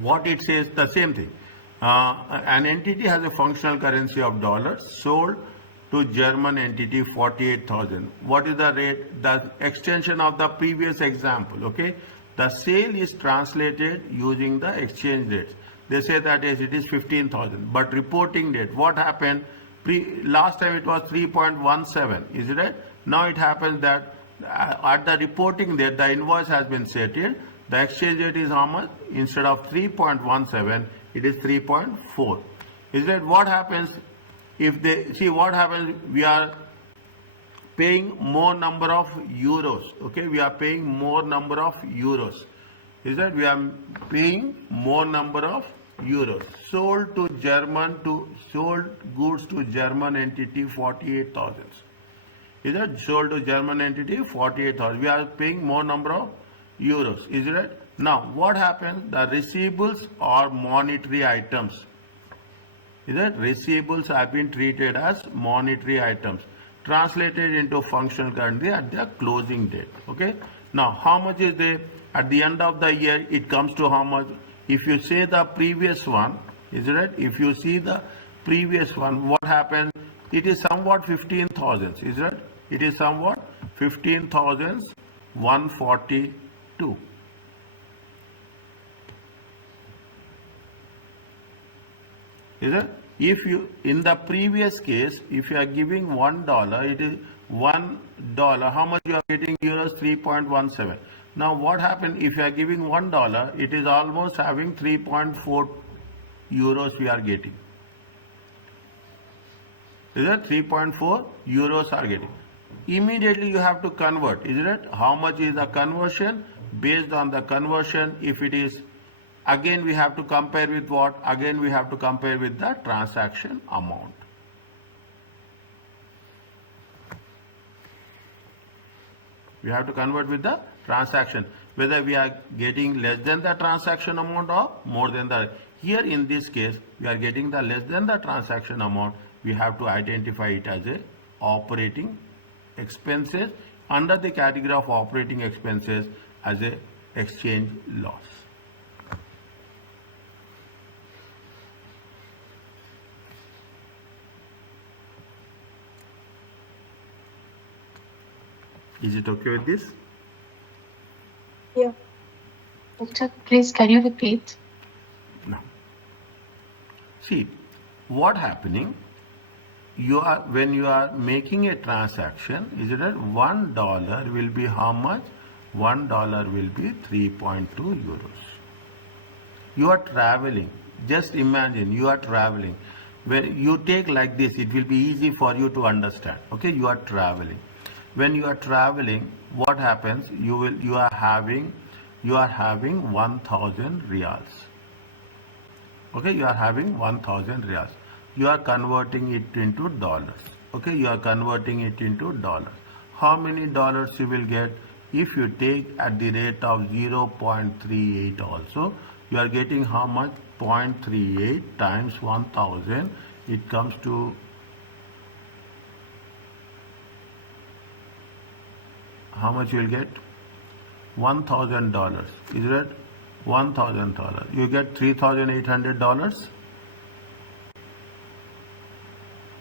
What it says, the same thing. An entity has a functional currency of dollars sold to German entity 48,000. What is the rate? The extension of the previous example, okay? The sale is translated using the exchange rates. They say that yes, it is 15,000, but reporting date, what happened? Last time it was 3.17, is it right? Now it happens that at the reporting date, the invoice has been settled. The exchange rate is how much? Instead of 3.17, it is 3.4. Is that what happens if they see what happens? We are paying more number of euros. Okay, we are paying more number of euros. Is that we are paying more number of euros. Sold goods to German entity 48,000. Is that sold to German entity 48,000? We are paying more number of euros. Is it right? Now what happens? The receivables are monetary items. Is that receivables have been treated as monetary items, translated into functional currency at their closing date. Okay. Now how much is there at the end of the year? It comes to how much? If you say the previous one, is it right? If you see the previous one, what happens? It is somewhat 15,000. Is it right? It is somewhat 15,142. Is it? If you, in the previous case, if you are giving $1, it is $1. How much you are getting? Euros 3.17. Now what happened if you are giving $1? It is almost having 3.4 euros we are getting. Is it 3.4 euros are getting? Immediately you have to convert. Is it? How much is the conversion? Based on the conversion, if it is, again we have to compare with what? Again we have to compare with the transaction amount. We have to convert with the transaction, whether we are getting less than the transaction amount or more than the. Here in this case, we are getting the less than the transaction amount. We have to identify it as a operating expenses under the category of operating expenses as a exchange loss. Is it okay with this? Yeah. Doctor, please, can you repeat? No. See, what happening? You are, when you are making a transaction, is it that $1 will be how much? $1 will be 3.2 euros. You are traveling. Just imagine you are traveling. When you take like this, it will be easy for you to understand. Okay, you are traveling. When you are traveling, what happens? You are having 1,000 reals. Okay, you are having 1,000 reals. You are converting it into dollars. Okay, you are converting it into dollars. How many dollars you will get? If you take at the rate of 0.38 also, you are getting how much? 0.38 times 1,000. It comes to how much you will get? $1,000. Is it $1,000? You get $3,800.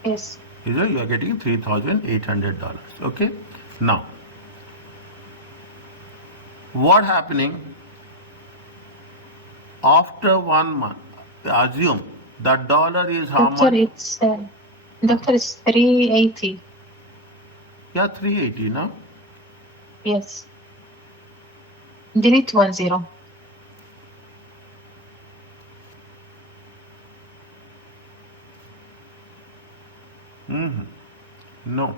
Yes. Is it? You are getting $3,800. Okay. Now, what happening after 1 month? Assume the dollar is how Doctor, much? it's 380. Yeah, 380 now. Yes. Delete 10. No.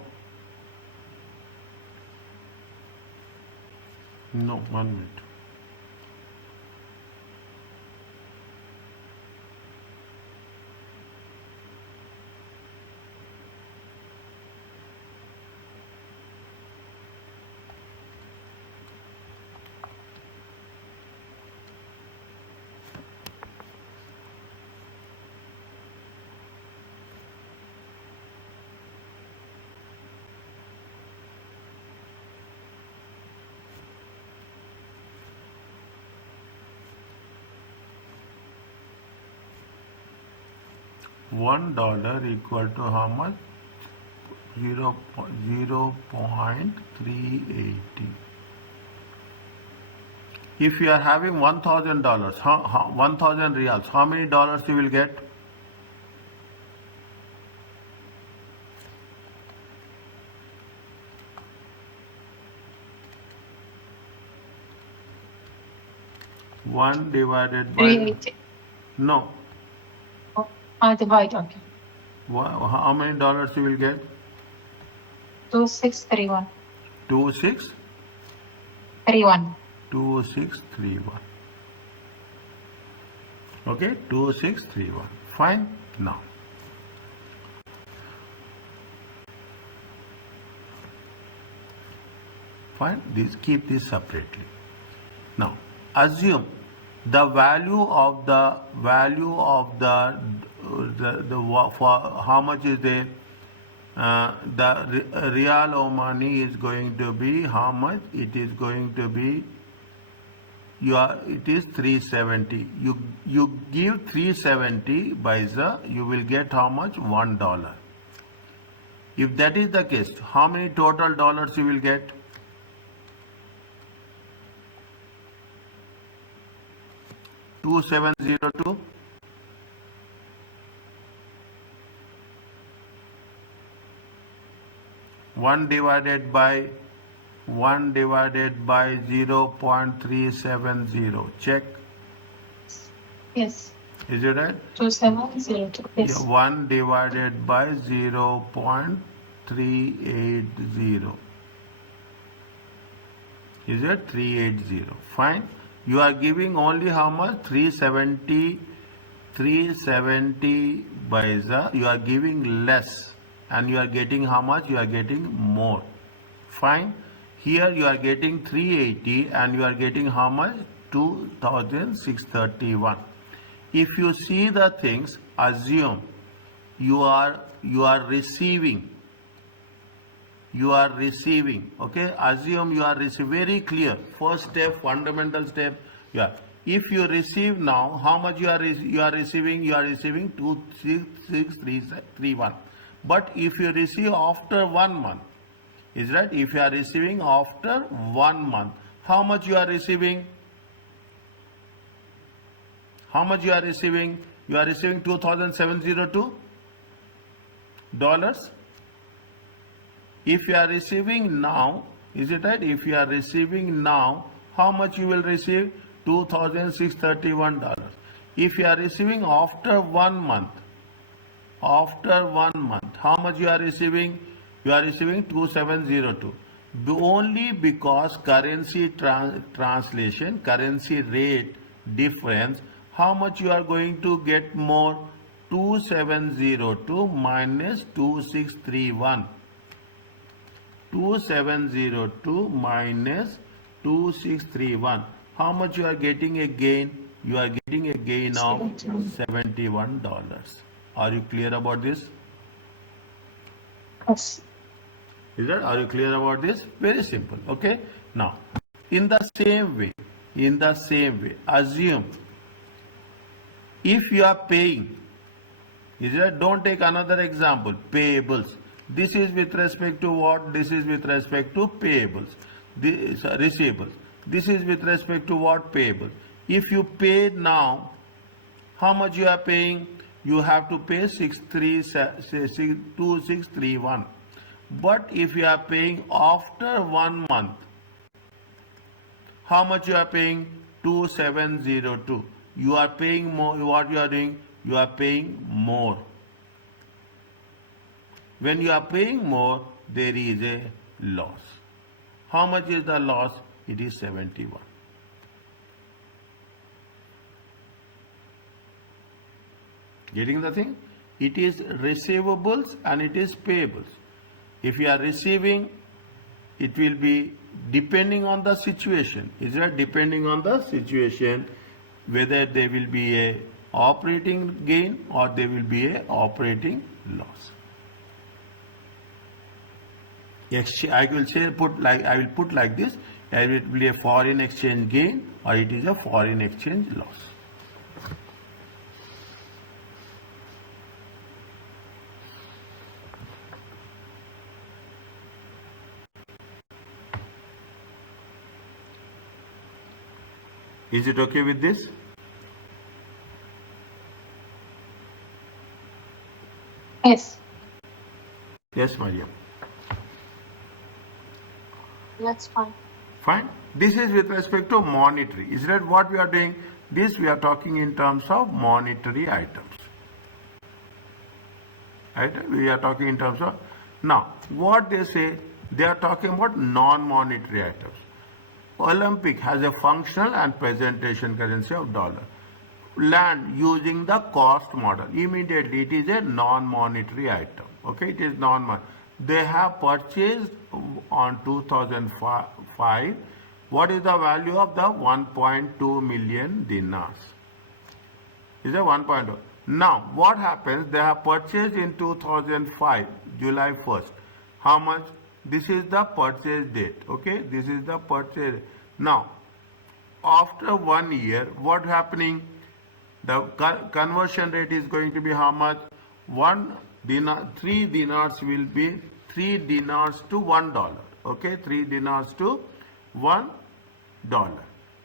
No, 1 minute. $1 equal to how much? 0.380. If you are having $1,000, 1,000 reals, how many dollars you will get? 1 divided by 380. no. Oh, I divide, okay. How many dollars you will get? 2631. 2631. 31. Okay, 2631. Fine. Now, fine. Keep this separately. Now, assume the value of the for how much is the real money is going to be how much? It is going to be it is 370. You give 370 by you will get how much? $1. If that is the case, how many total dollars you will get? 2702. One divided by 0.370. Check. Yes. Is it right? 2702. Yes. Yeah, 1 divided by 0.380. Is it 380? Fine. You are giving only how much? 370 by you are giving less, and you are getting how much? You are getting more. Fine. Here you are getting 380 and you are getting how much? 2631. If you see the things, assume you are receiving. Okay, assume you are receiving. Very clear. First step, fundamental step. Yeah. If you receive now, how much you are receiving? You are receiving 26631. But if you receive after 1 month, is right? If you are receiving after 1 month, how much you are receiving? How much you are receiving? You are receiving $2,702. If you are receiving now, is it right? If you are receiving now, how much you will receive? $2,631. If you are receiving after 1 month, how much you are receiving? You are receiving 2702. Only because currency translation, currency rate difference, how much you are going to get more? 2702 minus 2631. 2702 minus 2631. How much you are getting a gain? You are getting a gain of $71. Are you clear about this? Yes. Is that? Are you clear about this? Very simple. Okay. Now, in the same way, assume if you are paying, is that? Don't take another example. Payables. This is with respect to what? This is with respect to payables. This receivables. This is with respect to what? Payables. If you pay now, how much you are paying? You have to pay 2631. But if you are paying after 1 month, how much you are paying? 2702. You are paying more. What you are doing? You are paying more. When you are paying more, there is a loss. How much is the loss? It is 71. Getting the thing? It is receivables and it is payables. If you are receiving, it will be depending on the situation. Is that? Depending on the situation, whether there will be a operating gain or there will be a operating loss. I will put like this. It will be a foreign exchange gain or it is a foreign exchange loss. Is it okay with this? Yes. Yes, Mariam. That's fine. Fine. This is with respect to monetary. Is that what we are doing? This we are talking in terms of monetary items. Right? We are talking in terms of. Now, what they say, they are talking about non-monetary items. Olympic has a functional and presentation currency of dollar. Land using the cost model. Immediately, it is a non-monetary item. Okay, it is non-monetary. They have purchased on 2005. What is the value of the 1.2 million dinars? Is it 1.2? Now, what happens? They have purchased in 2005, July 1st. How much? This is the purchase date. Okay, this is the purchase. Now, after 1 year, what happening? The conversion rate is going to be how much? 1 dinar, 3 dinars will be 3 dinars to $1. Okay, 3 dinars to $1.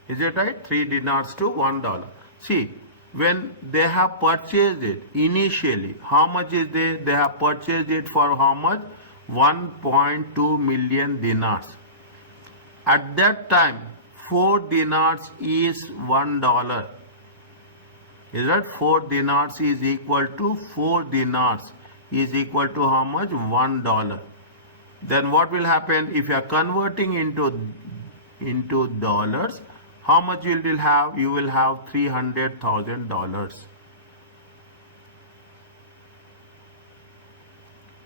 Is it right? 3 dinars to $1. See, when they have purchased it initially, how much is they have purchased it for how much? 1.2 million dinars. At that time, 4 dinars is $1. Is that 4 dinars is equal to 4 dinars is equal to how much? $1. Then what will happen if you are converting into dollars? How much you will have? You will have $300,000.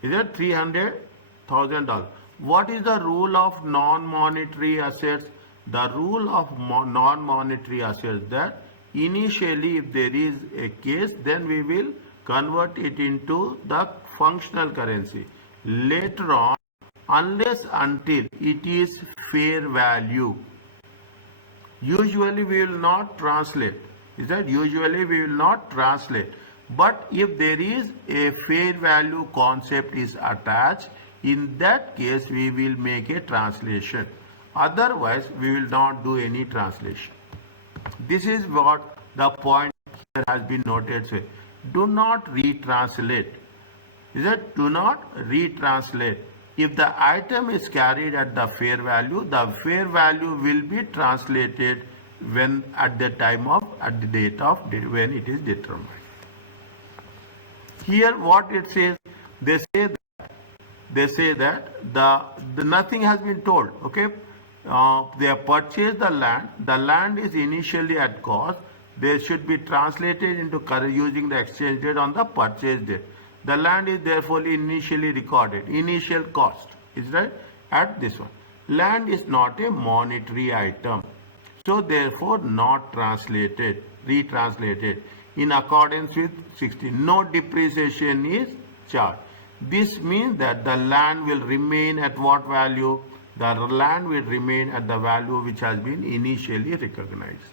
Is it $300,000? What is the rule of non-monetary assets? The rule of non-monetary assets that initially if there is a case, then we will convert it into the functional currency. Later on, unless until it is fair value, usually we will not translate. Is that usually we will not translate. But if there is a fair value concept is attached, in that case we will make a translation. Otherwise, we will not do any translation. This is what the point here has been noted. Say, do not retranslate. Is it? Do not retranslate. If the item is carried at the fair value will be translated when at the date of when it is determined. Here, what it says, they say that the nothing has been told. Okay, they have purchased the land. The land is initially at cost. They should be translated into currency using the exchange rate on the purchase date. The land is therefore initially recorded. Initial cost is right at this one. Land is not a monetary item, so therefore not translated, retranslated in accordance with 16. No depreciation is charged. This means that the land will remain at what value? The land will remain at the value which has been initially recognized.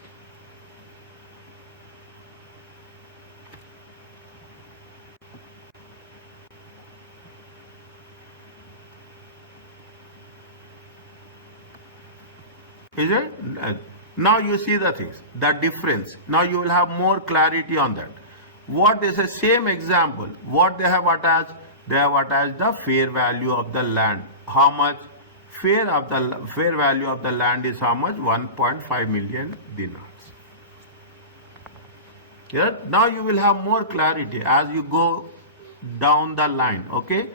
Is it? Now you see the things, the difference. Now you will have more clarity on that. What is the same example? What they have attached? They have attached the fair value of the land. How much? Fair value of the land is how much? 1.5 million dinars. Yeah? Now you will have more clarity as you go down the line. Okay.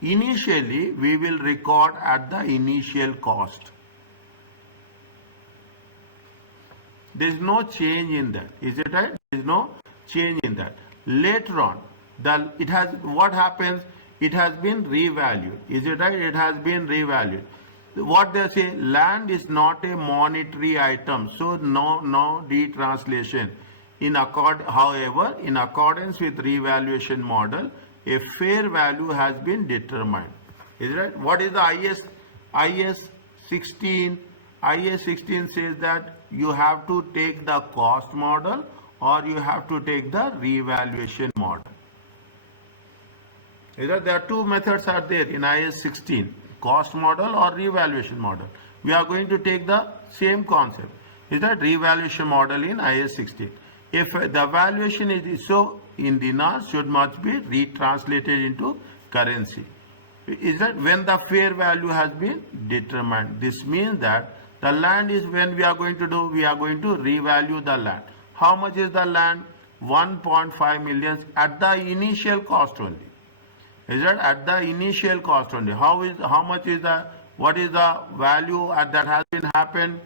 Initially, we will record at the initial cost. There is no change in that. Is it right? There is no change in that. Later on, what happens? It has been revalued. Is it right? It has been revalued. What they say, land is not a monetary item, so no detranslation. However, in accordance with revaluation model, a fair value has been determined. Is it right? What is the IS 16? IS 16 says that you have to take the cost model or you have to take the revaluation model. Either there are two methods are there in IS 16, cost model or revaluation model. We are going to take the same concept. Is that revaluation model in IS 16? If the valuation is so in dinars, should must be retranslated into currency. Is that when the fair value has been determined? This means that The land is when we are going to do, we are going to revalue the land. How much is the land? 1.5 million at the initial cost only. Is that at the initial cost only? How much is the, what is the value that has been happened?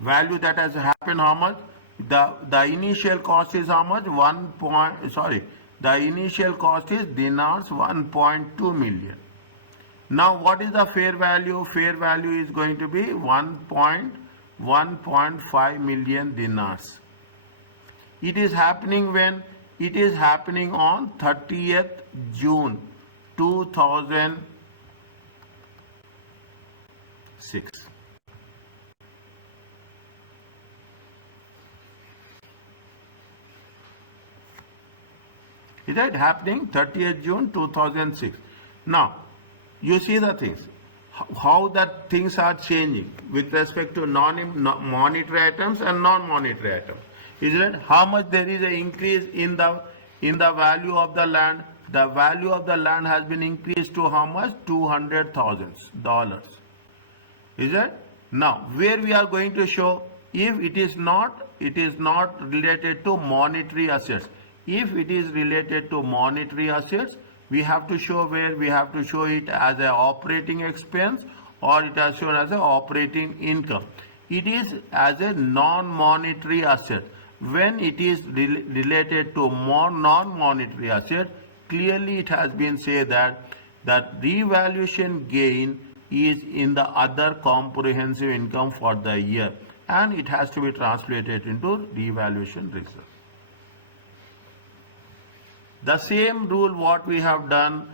Value that has happened, how much? The initial cost is how much? The initial cost is dinars 1.2 million. Now what is the fair value? Fair value is going to be 1.5 million dinars. It is happening when? It is happening on 30th June 2006. Is that happening? 30th June 2006. Now, you see the things. How that things are changing with respect to monetary items and non-monetary items. Is it how much there is an increase in the value of the land? The value of the land has been increased to how much? $200,000. Is it? Now, where we are going to show if it is not related to monetary assets. If it is related to monetary assets, we have to show where we have to show it as an operating expense or it is shown as an operating income. It is as a non-monetary asset. When it is related to non-monetary asset, clearly it has been said that revaluation gain is in the other comprehensive income for the year and it has to be translated into revaluation reserve. The same rule what we have done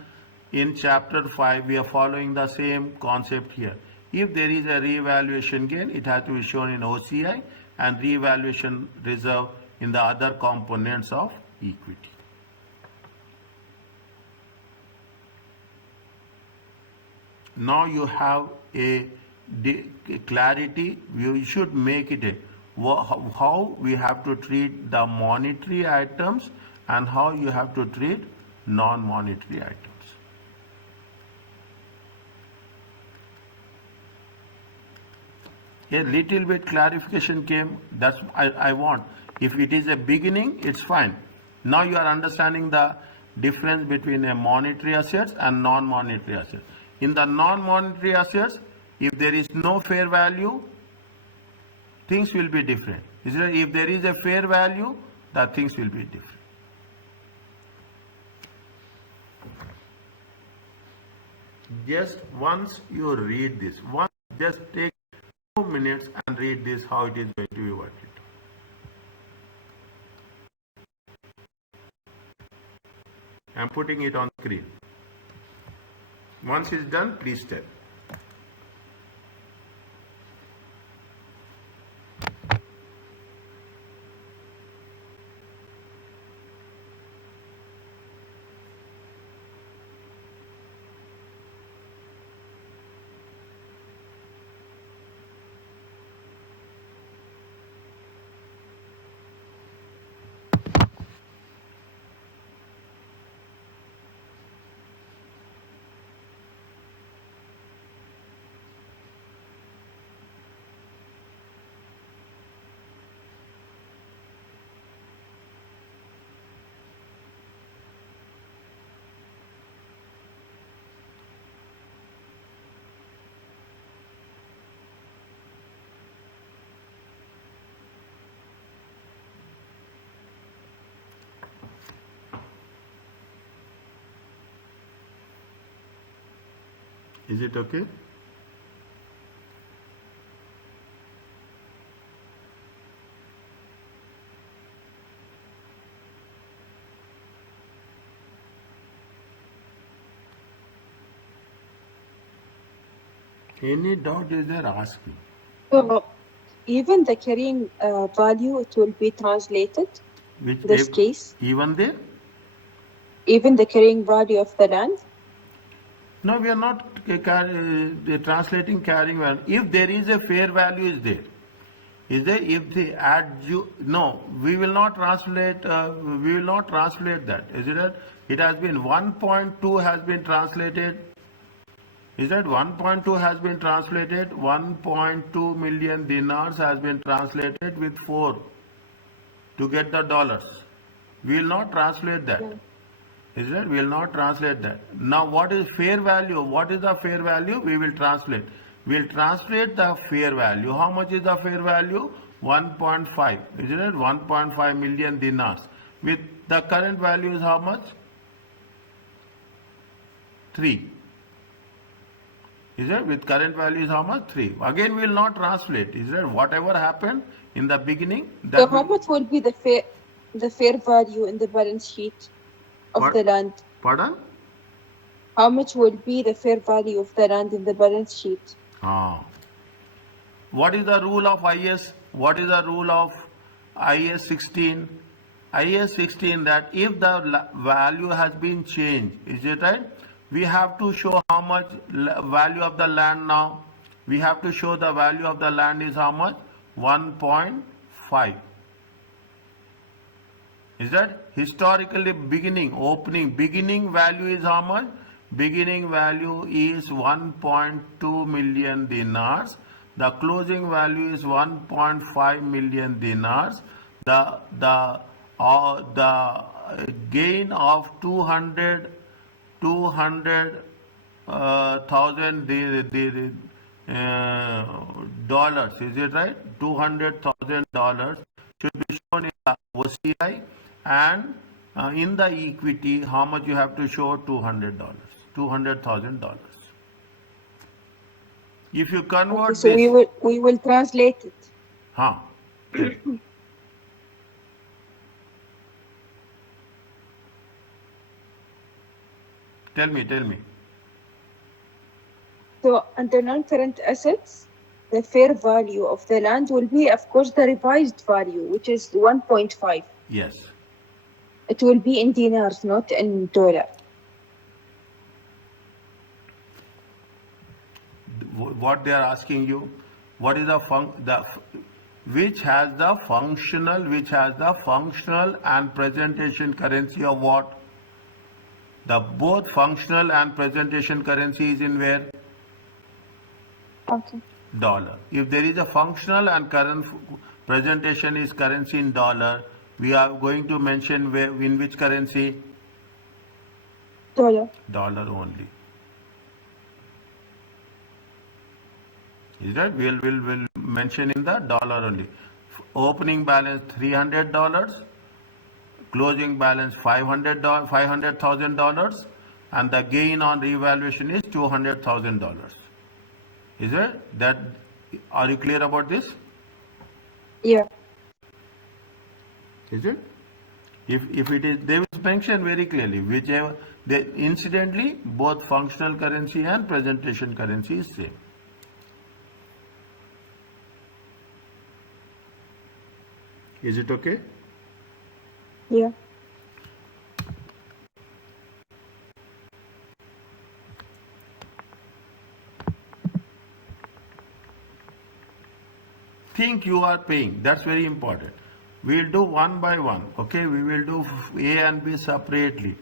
in chapter 5, we are following the same concept here. If there is a revaluation gain, it has to be shown in OCI and revaluation reserve in the other components of equity. Now you have a clarity, you should make it how we have to treat the monetary items and how you have to treat non-monetary items. A little bit clarification came, that's I want. If it is a beginning, it's fine. Now you are understanding the difference between a monetary assets and non-monetary assets. In the non-monetary assets, if there is no fair value, things will be different. If there is a fair value, the things will be different. Just once you read this, just take 2 minutes and read this, how it is going to be worked. I am putting it on screen. Once it's done, please tell. Is it okay? Any doubt is there, ask me. So even the carrying value, it will be translated. Which this case? Even there? Even the carrying value of the land? No, we are not translating carrying value. If there is a fair value is there. Is there? If they add you, no, we will not translate. We will not translate that. Is it? It has been 1.2 has been translated. Is that 1.2 has been translated, 1.2 million dinars has been translated with 4 to get the dollars. We will not translate that. Yeah. Is it? We will not translate that. Now what is fair value? What is the fair value? We will translate. We will translate the fair value. How much is the fair value? 1.5. Isn't it? 1.5 million dinars. With the current value is how much? 3. Is it? With current value is how much? 3. Again we will not translate. Is it? Whatever happened in the beginning. So how much will be the fair value in the balance sheet of the land? Pardon? How much will be the fair value of the land in the balance sheet? What is the rule of IS? What is the rule of IS 16? IS 16 that if the value has been changed, is it right? We have to show how much value of the land now. We have to show the value of the land is how much? 1.5. Is that historically beginning value is how much? Beginning value is 1.2 million dinars. The closing value is 1.5 million dinars. The gain of 200,000 dollars, is it right? $200,000 should be shown in the OCI, and in the equity, how much you have to show? $200,000. If you convert So this, we will translate it. Tell me. So under non-current assets, the fair value of the land will be, of course, the revised value, which is 1.5. Yes. It will be in dinars, not in dollar. What they are asking you, what is which has the functional and presentation currency of what? The both functional and presentation currency is in where? Okay. Dollar. If there is a functional and current presentation is currency in dollar, we are going to mention where, in which currency? Dollar. Dollar only. Is that? We'll mention in the dollar only. Opening balance $300, closing balance $500,000, and the gain on revaluation is $200,000. Is it? That, are you clear about this? Yeah. Is it? If it is, they will mention very clearly whichever. Incidentally, both functional currency and presentation currency is same. Is it okay? Yeah. Think you are paying. That's very important. We'll do one by one. Okay, we will do A and B separately.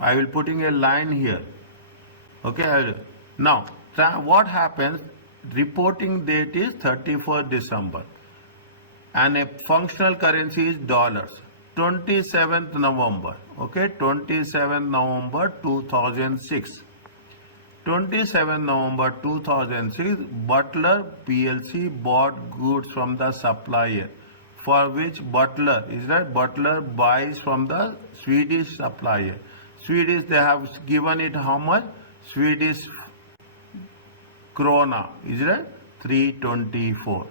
I will putting a line here. Okay, now what happens? Reporting date is 31st December, and a functional currency is dollars. 27th November. Okay, 27th November 2006. 27 November 2006, Butler PLC bought goods from the supplier, for which Butler buys from the Swedish supplier. Swedish, they have given it how much? Swedish krona, is it? 324.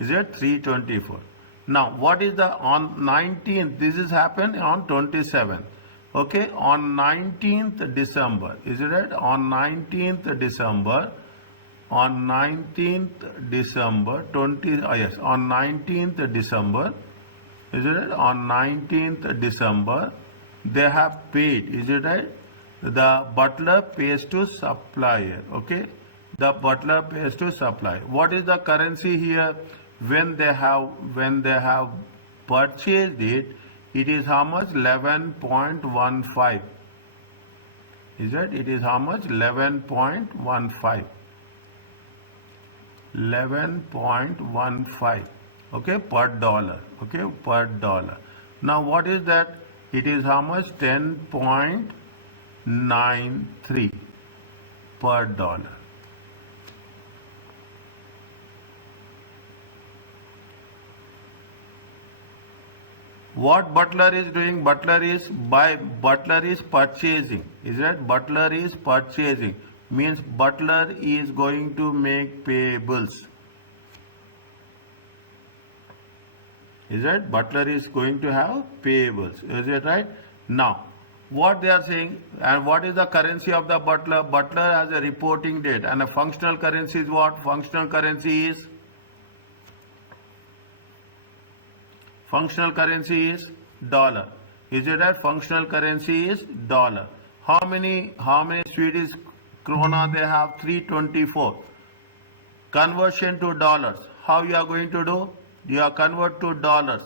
Is it? 324. Now, what is the, on 19th, this is happened on 27th. Okay, on 19th December, is it right? On 19th December, on 19th December, on 19th December, is it right? On 19th December, they have paid, is it right? The butler pays to supplier, okay? The butler pays to supplier. What is the currency here? When they have purchased it, it is how much? 11.15. Is that it is how much? 11.15. 11.15. Okay, per dollar. Okay, per dollar. Now what is that? It is how much? 10.93 per dollar. What Butler is doing? Butler is purchasing. Is that Butler is purchasing? Means Butler is going to make payables. Is that Butler is going to have payables? Is it right? Now, what they are saying, and what is the currency of the Butler? Butler has a reporting date, and a functional currency is what? Functional currency is dollar. Is it right? Functional currency is dollar. How many Swedish krona they have? 324. Conversion to dollars. How you are going to do? You are convert to dollars.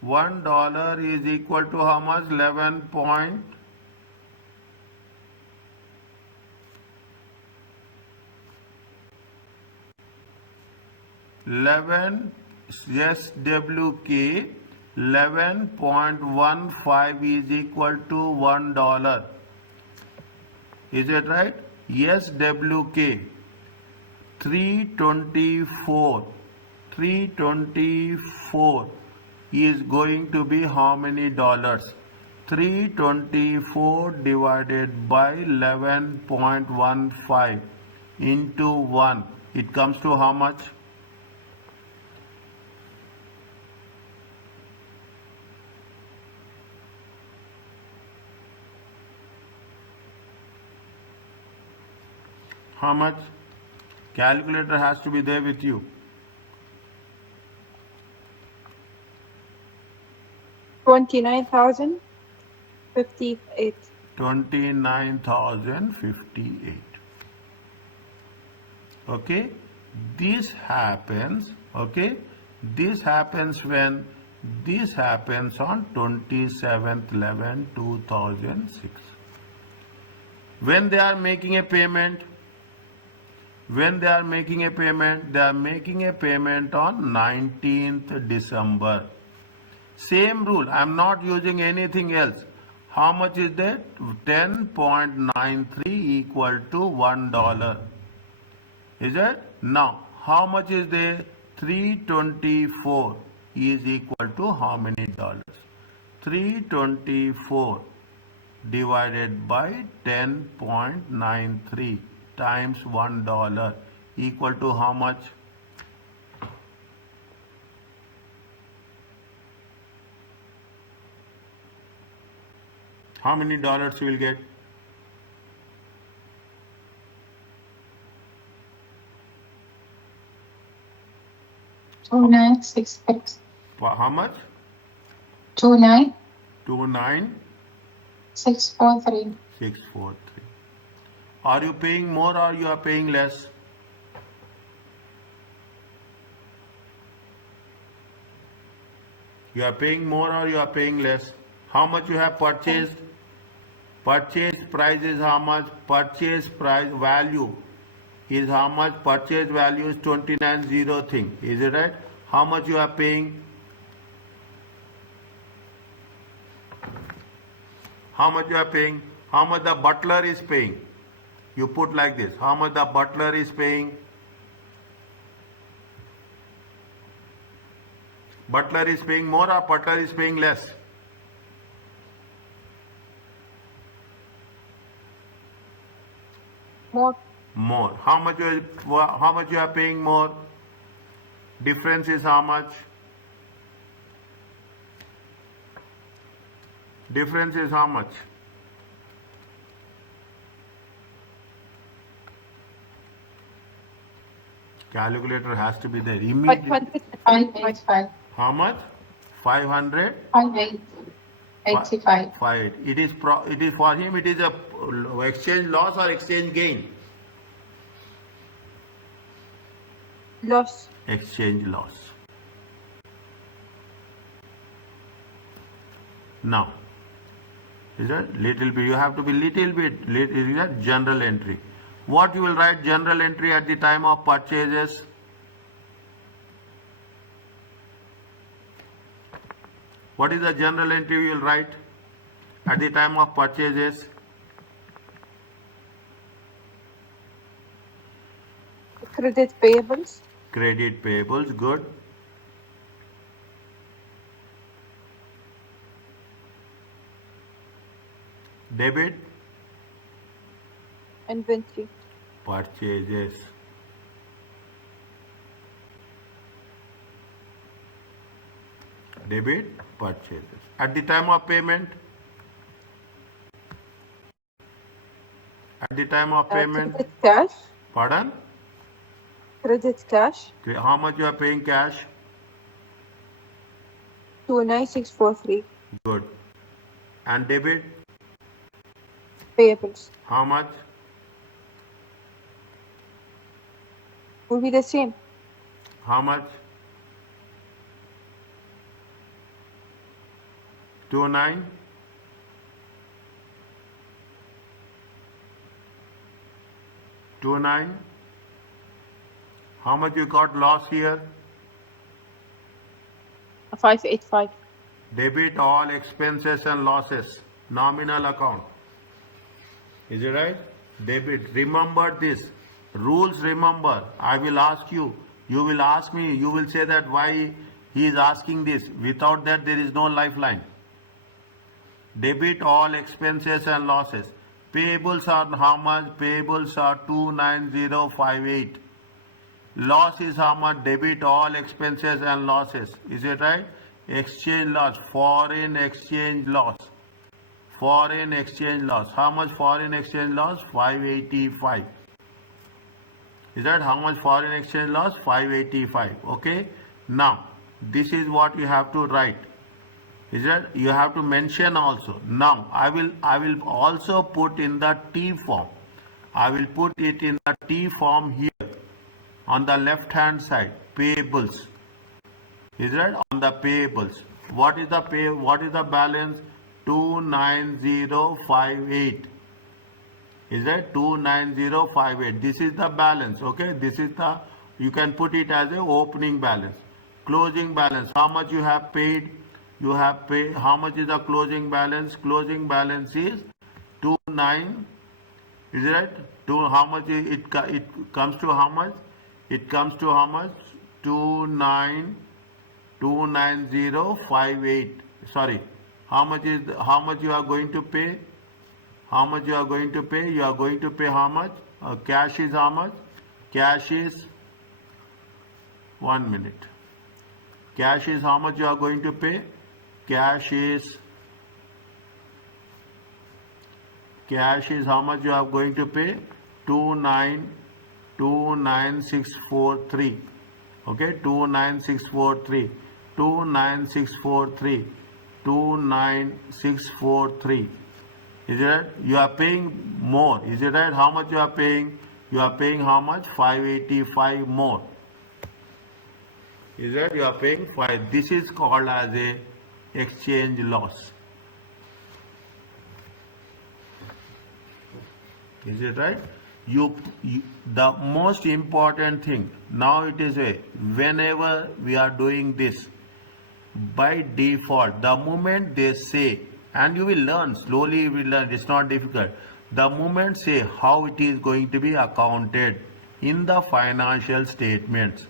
$1 is equal to how much? 11 SWK 11.15 is equal to $1. Is it right? SWK 324 is going to be how many dollars? 324 divided by 11.15 into 1. It comes to how much? How much? Calculator has to be there with you. 29,058. 29,058. Okay, this happens. Okay, this happens when? This happens on 27/11/2006. When they are making a payment, they are making a payment on 19th December. Same rule. I am not using anything else. How much is that? 10.93 equal to $1. Is it? Now, how much is there? 324 is equal to how many dollars? 324 divided by 10.93 times $1 equal to how much? How many dollars you will get? $2,966. How much? 29 29,643. 643. Are you paying more or you are paying less? You are paying more or you are paying less? How much you have purchased? Purchase price is how much? Purchase price value is how much? Purchase value is 29,000 thing. Is it right? How much you are paying? How much you are paying? How much the butler is paying? You put like this. How much the butler is paying? Butler is paying more or butler is paying less? More. More. How much you are paying more? Difference is how much? Difference is how much? Calculator has to be there immediately. 585. $585. How much? 500? 585. 85. 5. It is for him. It is a exchange loss or exchange gain. Loss. Exchange loss. Now, is that little bit? You have to be little bit. Is that general entry? What you will write general entry at the time of purchases? What is the general entry you will write at the time of purchases? Credit payables. Credit payables, good. Debit, Inventory. purchases. Debit, purchases. At the time of payment? At the time of payment? Credit cash. Pardon? Credit cash. How much you are paying cash? 29643. Good. And debit? Payables. How much? Will be the same. How much? 29? How much you got loss here? 585. Debit all expenses and losses. Nominal account. Is it right? Debit. Remember this. Rules remember. I will ask you. You will ask me. You will say that why he is asking this. Without that there is no lifeline. Debit all expenses and losses. Payables are how much? Payables are 29058. Loss is how much? Debit all expenses and losses. Is it right? Exchange loss. Foreign exchange loss. Foreign exchange loss. How much foreign exchange loss? 585. Is that how much foreign exchange loss? 585. Okay. Now, this is what you have to write. Is that you have to mention also. Now, I will also put in the T form. I will put it in the T form here on the left hand side. Payables. Is that on the payables? What is the pay? What is the balance? 29058. Is that 29058? This is the balance. Okay, this is the, you can put it as a opening balance. Closing balance. How much you have paid? You have paid. How much is the closing balance? Closing balance is 29. Is it right? How much it comes to how much? It comes to how much? 29058. Sorry. How much you are going to pay? How much you are going to pay? You are going to pay how much? Cash is how much? Cash is 1 minute. Cash is how much you are going to pay? Cash is how much you are going to pay? 29643. Okay, 29643. 29643. 29643. Is it right? You are paying more. Is it right? How much you are paying? You are paying how much? 585 more. Is that you are paying 5? This is called as a exchange loss. Is it right? The most important thing now it is a whenever we are doing this, by default, the moment they say, and you will learn slowly, you will learn, it's not difficult. The moment say how it is going to be accounted in the financial statements.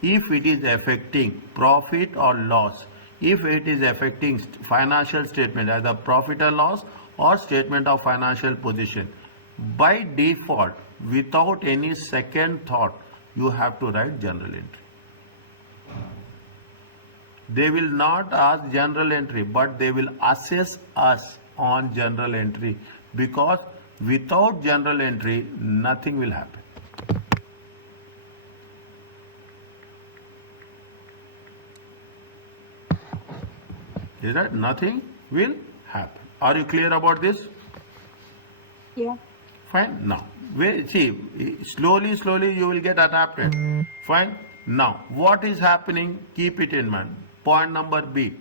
If it is affecting profit or loss, if it is affecting financial statement as a profit or loss or statement of financial position, by default, without any second thought, you have to write journal entry. They will not ask journal entry, but they will assess us on journal entry, because without journal entry, nothing will happen. Is that nothing will happen. Are you clear about this? Yeah. Fine. Now, see, slowly you will get adapted. Fine. Now, what is happening? Keep it in mind. Point number B.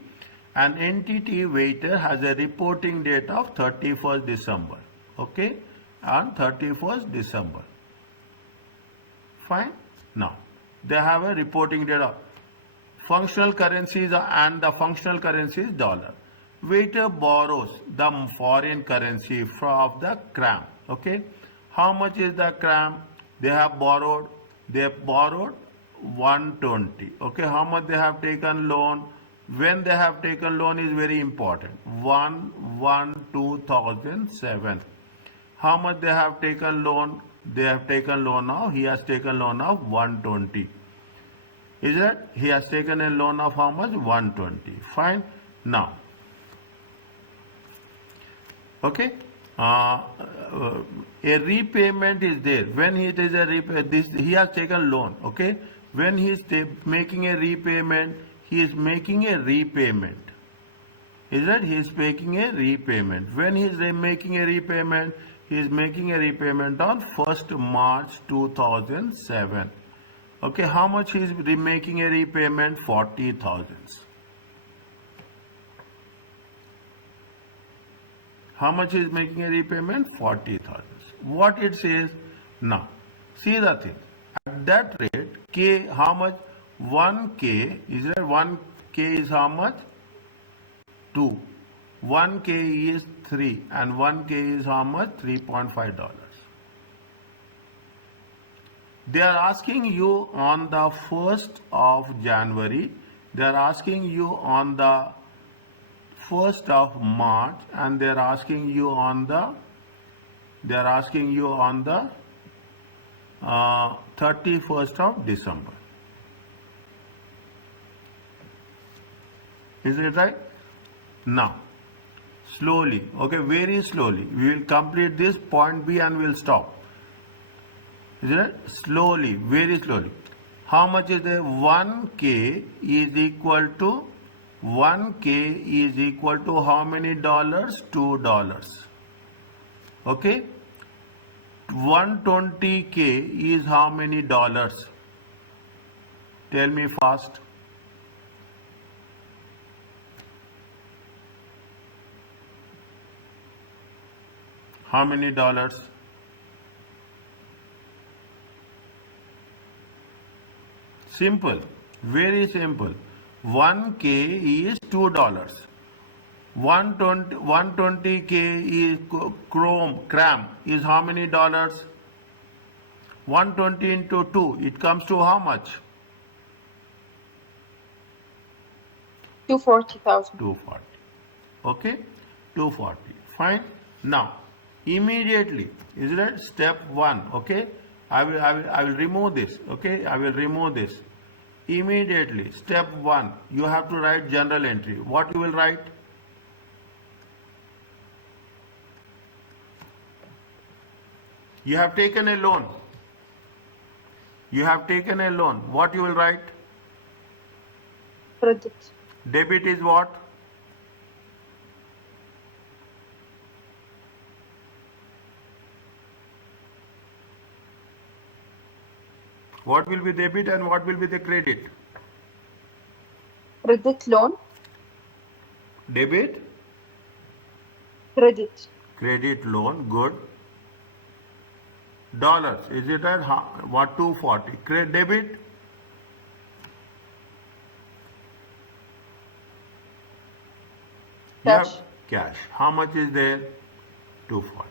An entity waiter has a reporting date of 31st December. Okay? On 31st December. Fine. Now, they have a reporting date of functional currencies and the functional currency is dollar. Waiter borrows the foreign currency of the cram. Okay, how much is the cram? They have borrowed 120. Okay, how much they have taken loan? When they have taken loan is very important. 1/1/2007. How much they have taken loan? They have taken loan now. He has taken loan of 120. Is it? He has taken a loan of how much? 120. Fine. Now, okay. A repayment is there. When it is a he has taken loan. Okay. When he is making a repayment, he is making a repayment. Is that he is making a repayment? When he is making a repayment, he is making a repayment on 1st March 2007. Okay, how much he is making a repayment? 40,000. How much is making a repayment? 40,000. What it says now? See the thing. At that rate, K, how much? 1K, is there 1K is how much? 2. 1K is 3 and 1K is how much? $3.5. They are asking you on the 1st of January, they are asking you on the 1st of March, and they are asking you on the 31st of December. Is it right? Now, slowly, okay, very slowly, we will complete this point B and we will stop. Is it? Slowly, very slowly. How much is there? 1K is equal to how many dollars? $2. Okay. 120K is how many dollars? Tell me fast. How many dollars? Simple, very simple. 1K is $2. 120K is cram is how many dollars? 120 into 2, it comes to how much? 240,000. 240. Okay, 240. Fine. Now, immediately, is it step 1? Okay, I will remove this. Okay, I will remove this. Immediately, step 1, you have to write journal entry. What you will write? You have taken a loan. You have taken a loan. What you will write? Credit. Debit is what? What will be debit and what will be the credit? Credit loan. Debit? Credit. Credit loan, good. Dollars, is it at what? 240. Credit debit? You have Cash. cash. How much is there? 240.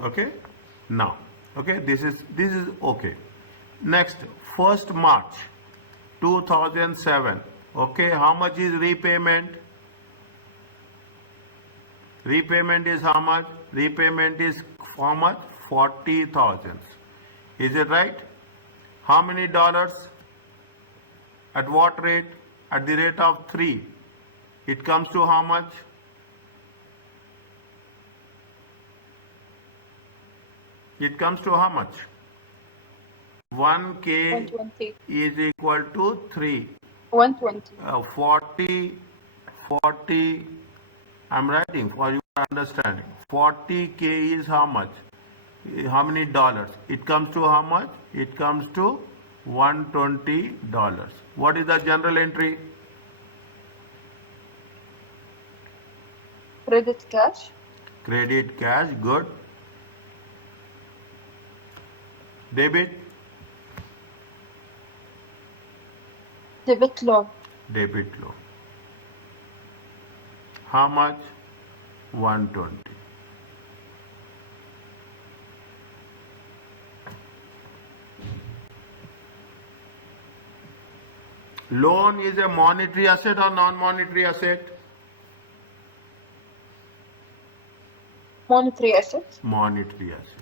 Okay. Now, okay, this is okay. Next, 1st March 2007. Okay, how much is repayment? Repayment is how much? Repayment is how much? 40,000. Is it right? How many dollars? At what rate? At the rate of 3. It comes to how much? It comes to how much? 1K 120. is equal to 3. 120. 40, I'm writing for your understanding. 40K is how much? How many dollars? It comes to how much? It comes to $120. What is the general entry? Credit cash. Credit cash, good. Debit? Debit loan. Debit loan. How much? 120. Loan is a monetary asset or non-monetary asset? Monetary asset. Monetary asset.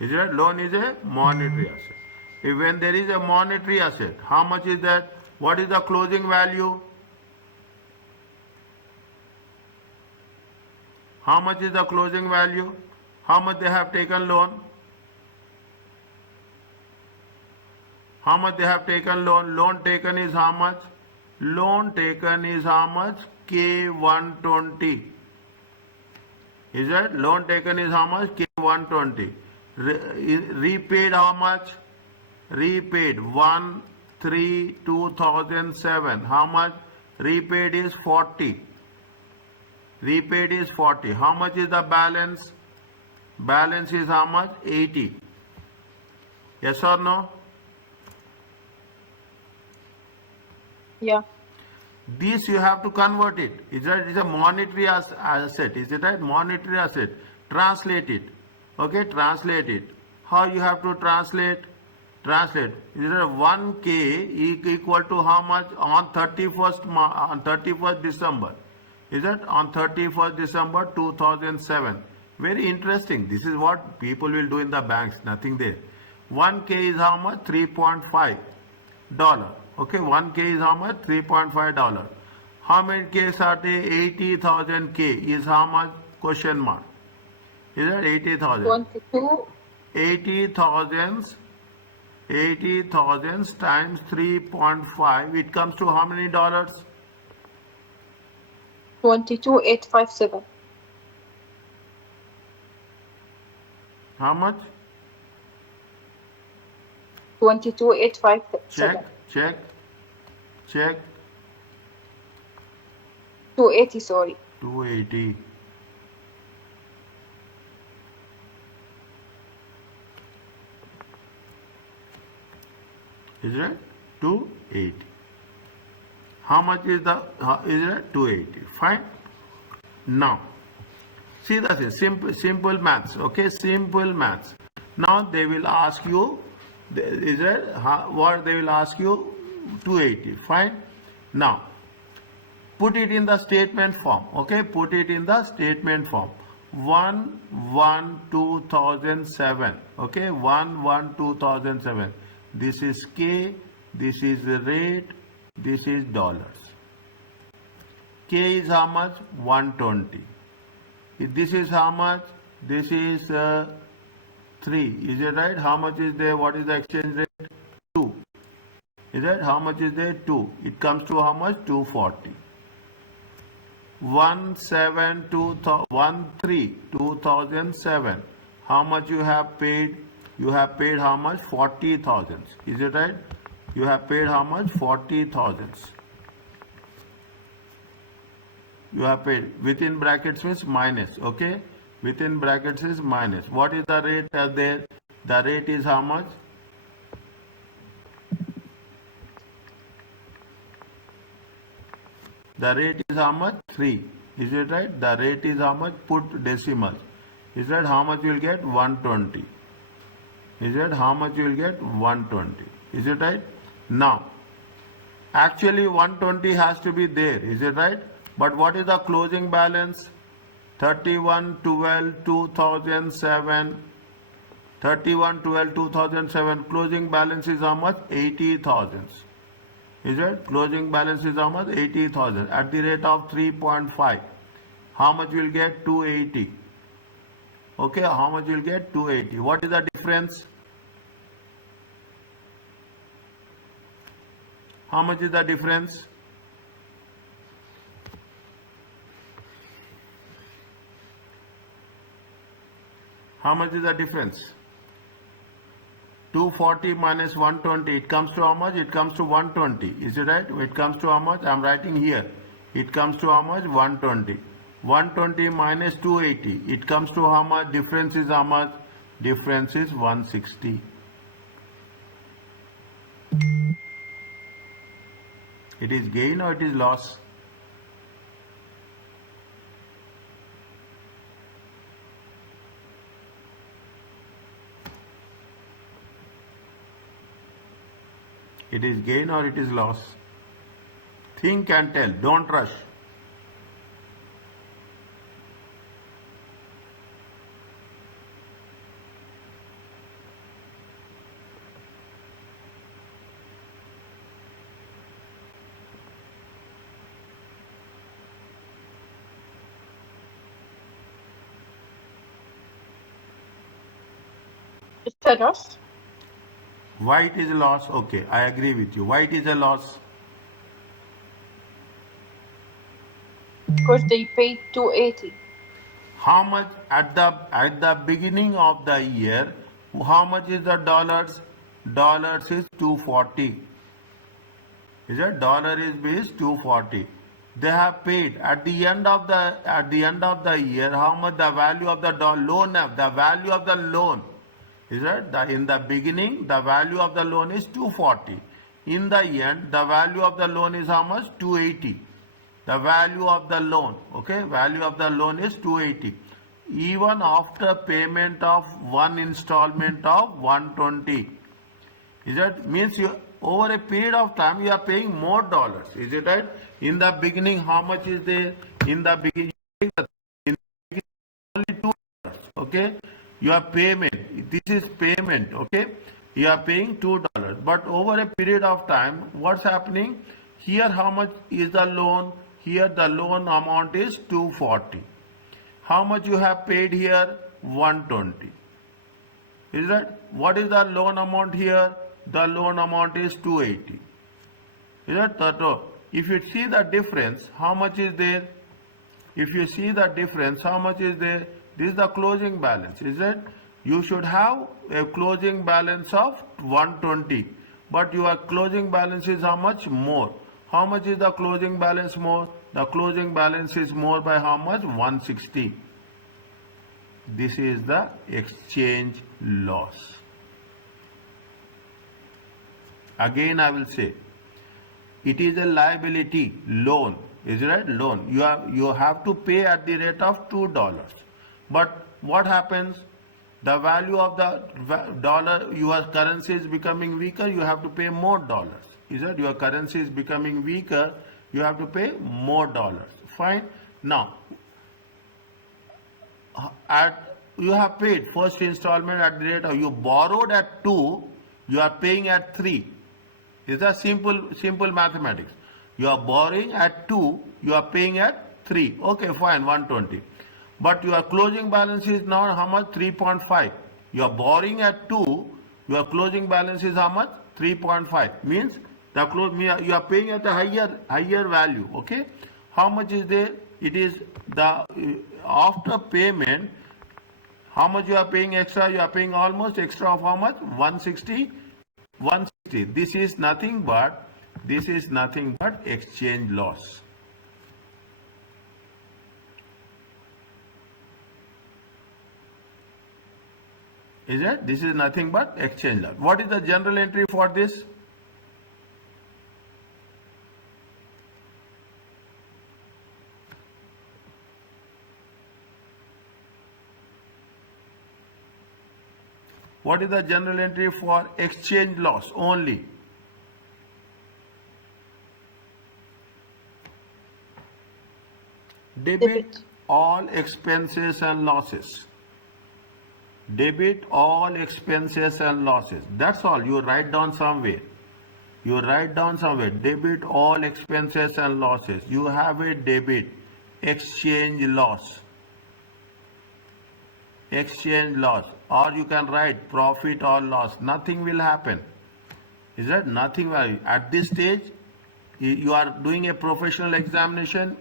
Is it? Loan is a monetary asset. If when there is a monetary asset, how much is that? What is the closing value? How much is the closing value? How much they have taken loan? How much they have taken loan? Loan taken is how much? Loan taken is how much? K120. Is it? Loan taken is how much? K120. Repaid how much? Repaid 1/3/2007. How much? Repaid is 40. Repaid is 40. How much is the balance? Balance is how much? 80. Yes or no? Yeah. This you have to convert it. Is that it's a monetary asset? Is it right? Monetary asset. Translate it. Okay, translate it. How you have to translate? Translate. Is it 1K equal to how much on 31st December? Is it on 31st December 2007? Very interesting. This is what people will do in the banks. Nothing there. 1K is how much? $3.5. Okay, 1K is how much? $3.5. How many Ks are there? 80,000 K is how much? Question mark. Is that 80,000? 22. 80,000 times 3.5. It comes to how many dollars? 22,857. How much? 22,857. Check. 280, sorry. 280. Is it 280? How much is the? Is it 280? Fine. Now, see that is simple maths. Okay, simple maths. Now they will ask you. Is it what they will ask you? 280. Fine. Now, put it in the statement form. Okay, put it in the statement form. 1/1/2007. Okay, 1/1/2007. This is K, this is the rate, this is dollars. K is how much? 120. This is how much? This is 3. Is it right? How much is there? What is the exchange rate? 2. Is that how much is there? 2. It comes to how much? 240. 1/3/2007. How much you have paid? You have paid how much? 40,000. Is it right? You have paid how much? 40,000. You have paid. Within brackets means minus. Okay? Within brackets is minus. What is the rate there? The rate is how much? The rate is how much? 3. Is it right? The rate is how much? Put decimals. Is that how much you will get? 120. Is that how much you will get? 120. Is it right? Now, actually 120 has to be there. Is it right? But what is the closing balance? 31/12/2007. 31/12/2007. Closing balance is how much? 80,000. Is it? Closing balance is how much? 80,000. At the rate of 3.5. How much will get? 280. Okay, how much will get? 280. What is the difference? How much is the difference? How much is the difference? 240 minus 120, it comes to how much? It comes to 120. Is it right? It comes to how much? I'm writing here. It comes to how much? 120. 120 minus 280. It comes to how much? Difference is how much? Difference is 160. It is gain or it is loss? It is gain or it is loss? Think and tell. Don't rush. It's a loss. Why it is a loss? Okay, I agree with you. Why it is a loss? Because they paid 280. How much at the beginning of the year? How much is the dollars? Dollars is 240. Is it? Dollar is 240. They have paid at the end of the year. How much the value of the loan? The value of the loan. Is it? In the beginning, the value of the loan is 240. In the end, the value of the loan is how much? 280. The value of the loan, okay? Value of the loan is 280. Even after payment of one installment of 120. Is it? Means you over a period of time you are paying more dollars. Is it right? In the beginning, how much is there? In the beginning, only $2. Okay? Your payment. This is payment. Okay? You are paying $2. But over a period of time, what's happening? Here, how much is the loan? Here, the loan amount is 240. How much you have paid here? 120. Is that? What is the loan amount here? The loan amount is 280. Is that? If you see the difference, how much is there? If you see the difference, how much is there? This is the closing balance. Is it? You should have a closing balance of 120. But your closing balance is how much? More. How much is the closing balance more? The closing balance is more by how much? 160. This is the exchange loss. Again I will say, it is a liability, loan. Is it right? Loan. You have to pay at the rate of $2. But what happens? The value of the dollar, your currency is becoming weaker, you have to pay more dollars. Is it? Your currency is becoming weaker, you have to pay more dollars. Fine. Now, you have paid first installment at the rate of, you borrowed at 2, you are paying at 3. Is that simple mathematics? You are borrowing at 2, you are paying at 3. Okay, fine, 120. But your closing balance is now how much? 3.5. You are borrowing at 2, your closing balance is how much? 3.5. Means you are paying at a higher value. Okay. How much is there? It is the after payment. How much you are paying extra? You are paying almost extra of how much? 160. 160. This is nothing but exchange loss. Is it? This is nothing but exchange loss. What is the general entry for this? What is the general entry for exchange loss only? Debit all expenses and losses. Debit all expenses and losses. That's all. You write down somewhere. Debit all expenses and losses. You have a debit. Exchange loss. Exchange loss. Or you can write profit or loss. Nothing will happen. Is that? Nothing will. At this stage, You are doing a professional examination,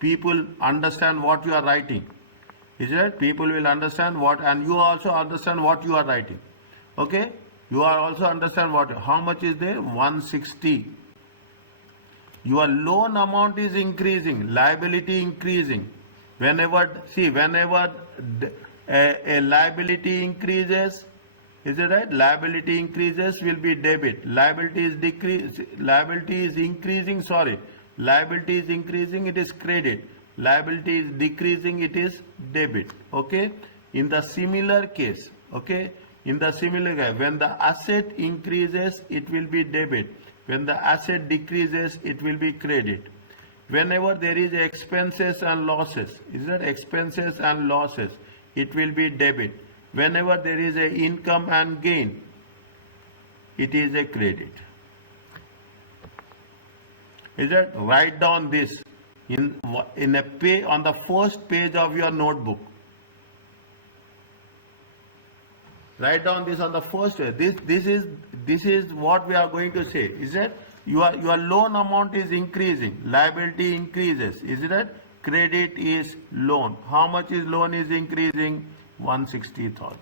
people understand what you are writing. Is it? People will understand what, and you also understand what you are writing. Okay? You are also understand what, how much is there? 160. Your loan amount is increasing, liability increasing. Whenever a liability increases, is it right? Liability increases will be debit. Liability is increasing, sorry. Liability is increasing, it is credit. Liability is decreasing, it is debit. Okay? In the similar case, okay? In the similar case, when the asset increases, it will be debit. When the asset decreases, it will be credit. Whenever there is expenses and losses, is that expenses and losses, it will be debit. Whenever there is a income and gain, it is a credit. Is that? Write down this in a page, on the first page of your notebook. Write down this on the first page. This is what we are going to say. Is that your loan amount is increasing, liability increases. Is that? Credit is loan. How much is loan is increasing? 160,000.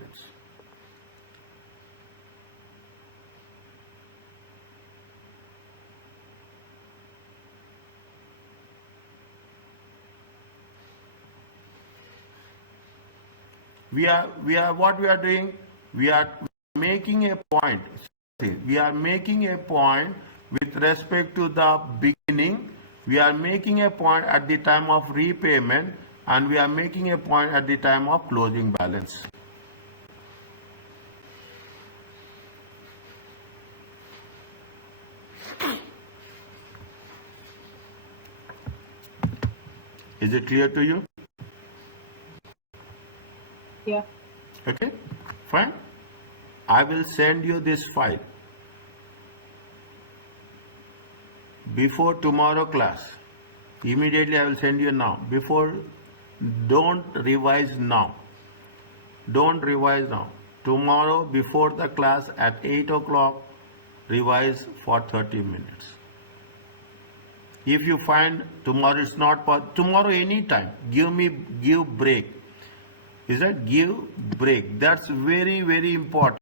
We are what we are doing? We are making a point. We are making a point with respect to the beginning. We are making a point at the time of repayment, and we are making a point at the time of closing balance. Is it clear to you? Yeah. Okay, fine. I will send you this file before tomorrow class. Immediately I will send you now. Don't revise now. Don't revise now. Tomorrow before the class at 8 o'clock, revise for 30 minutes. If you find tomorrow is not tomorrow anytime, give break. Is that give break? That's very, very important.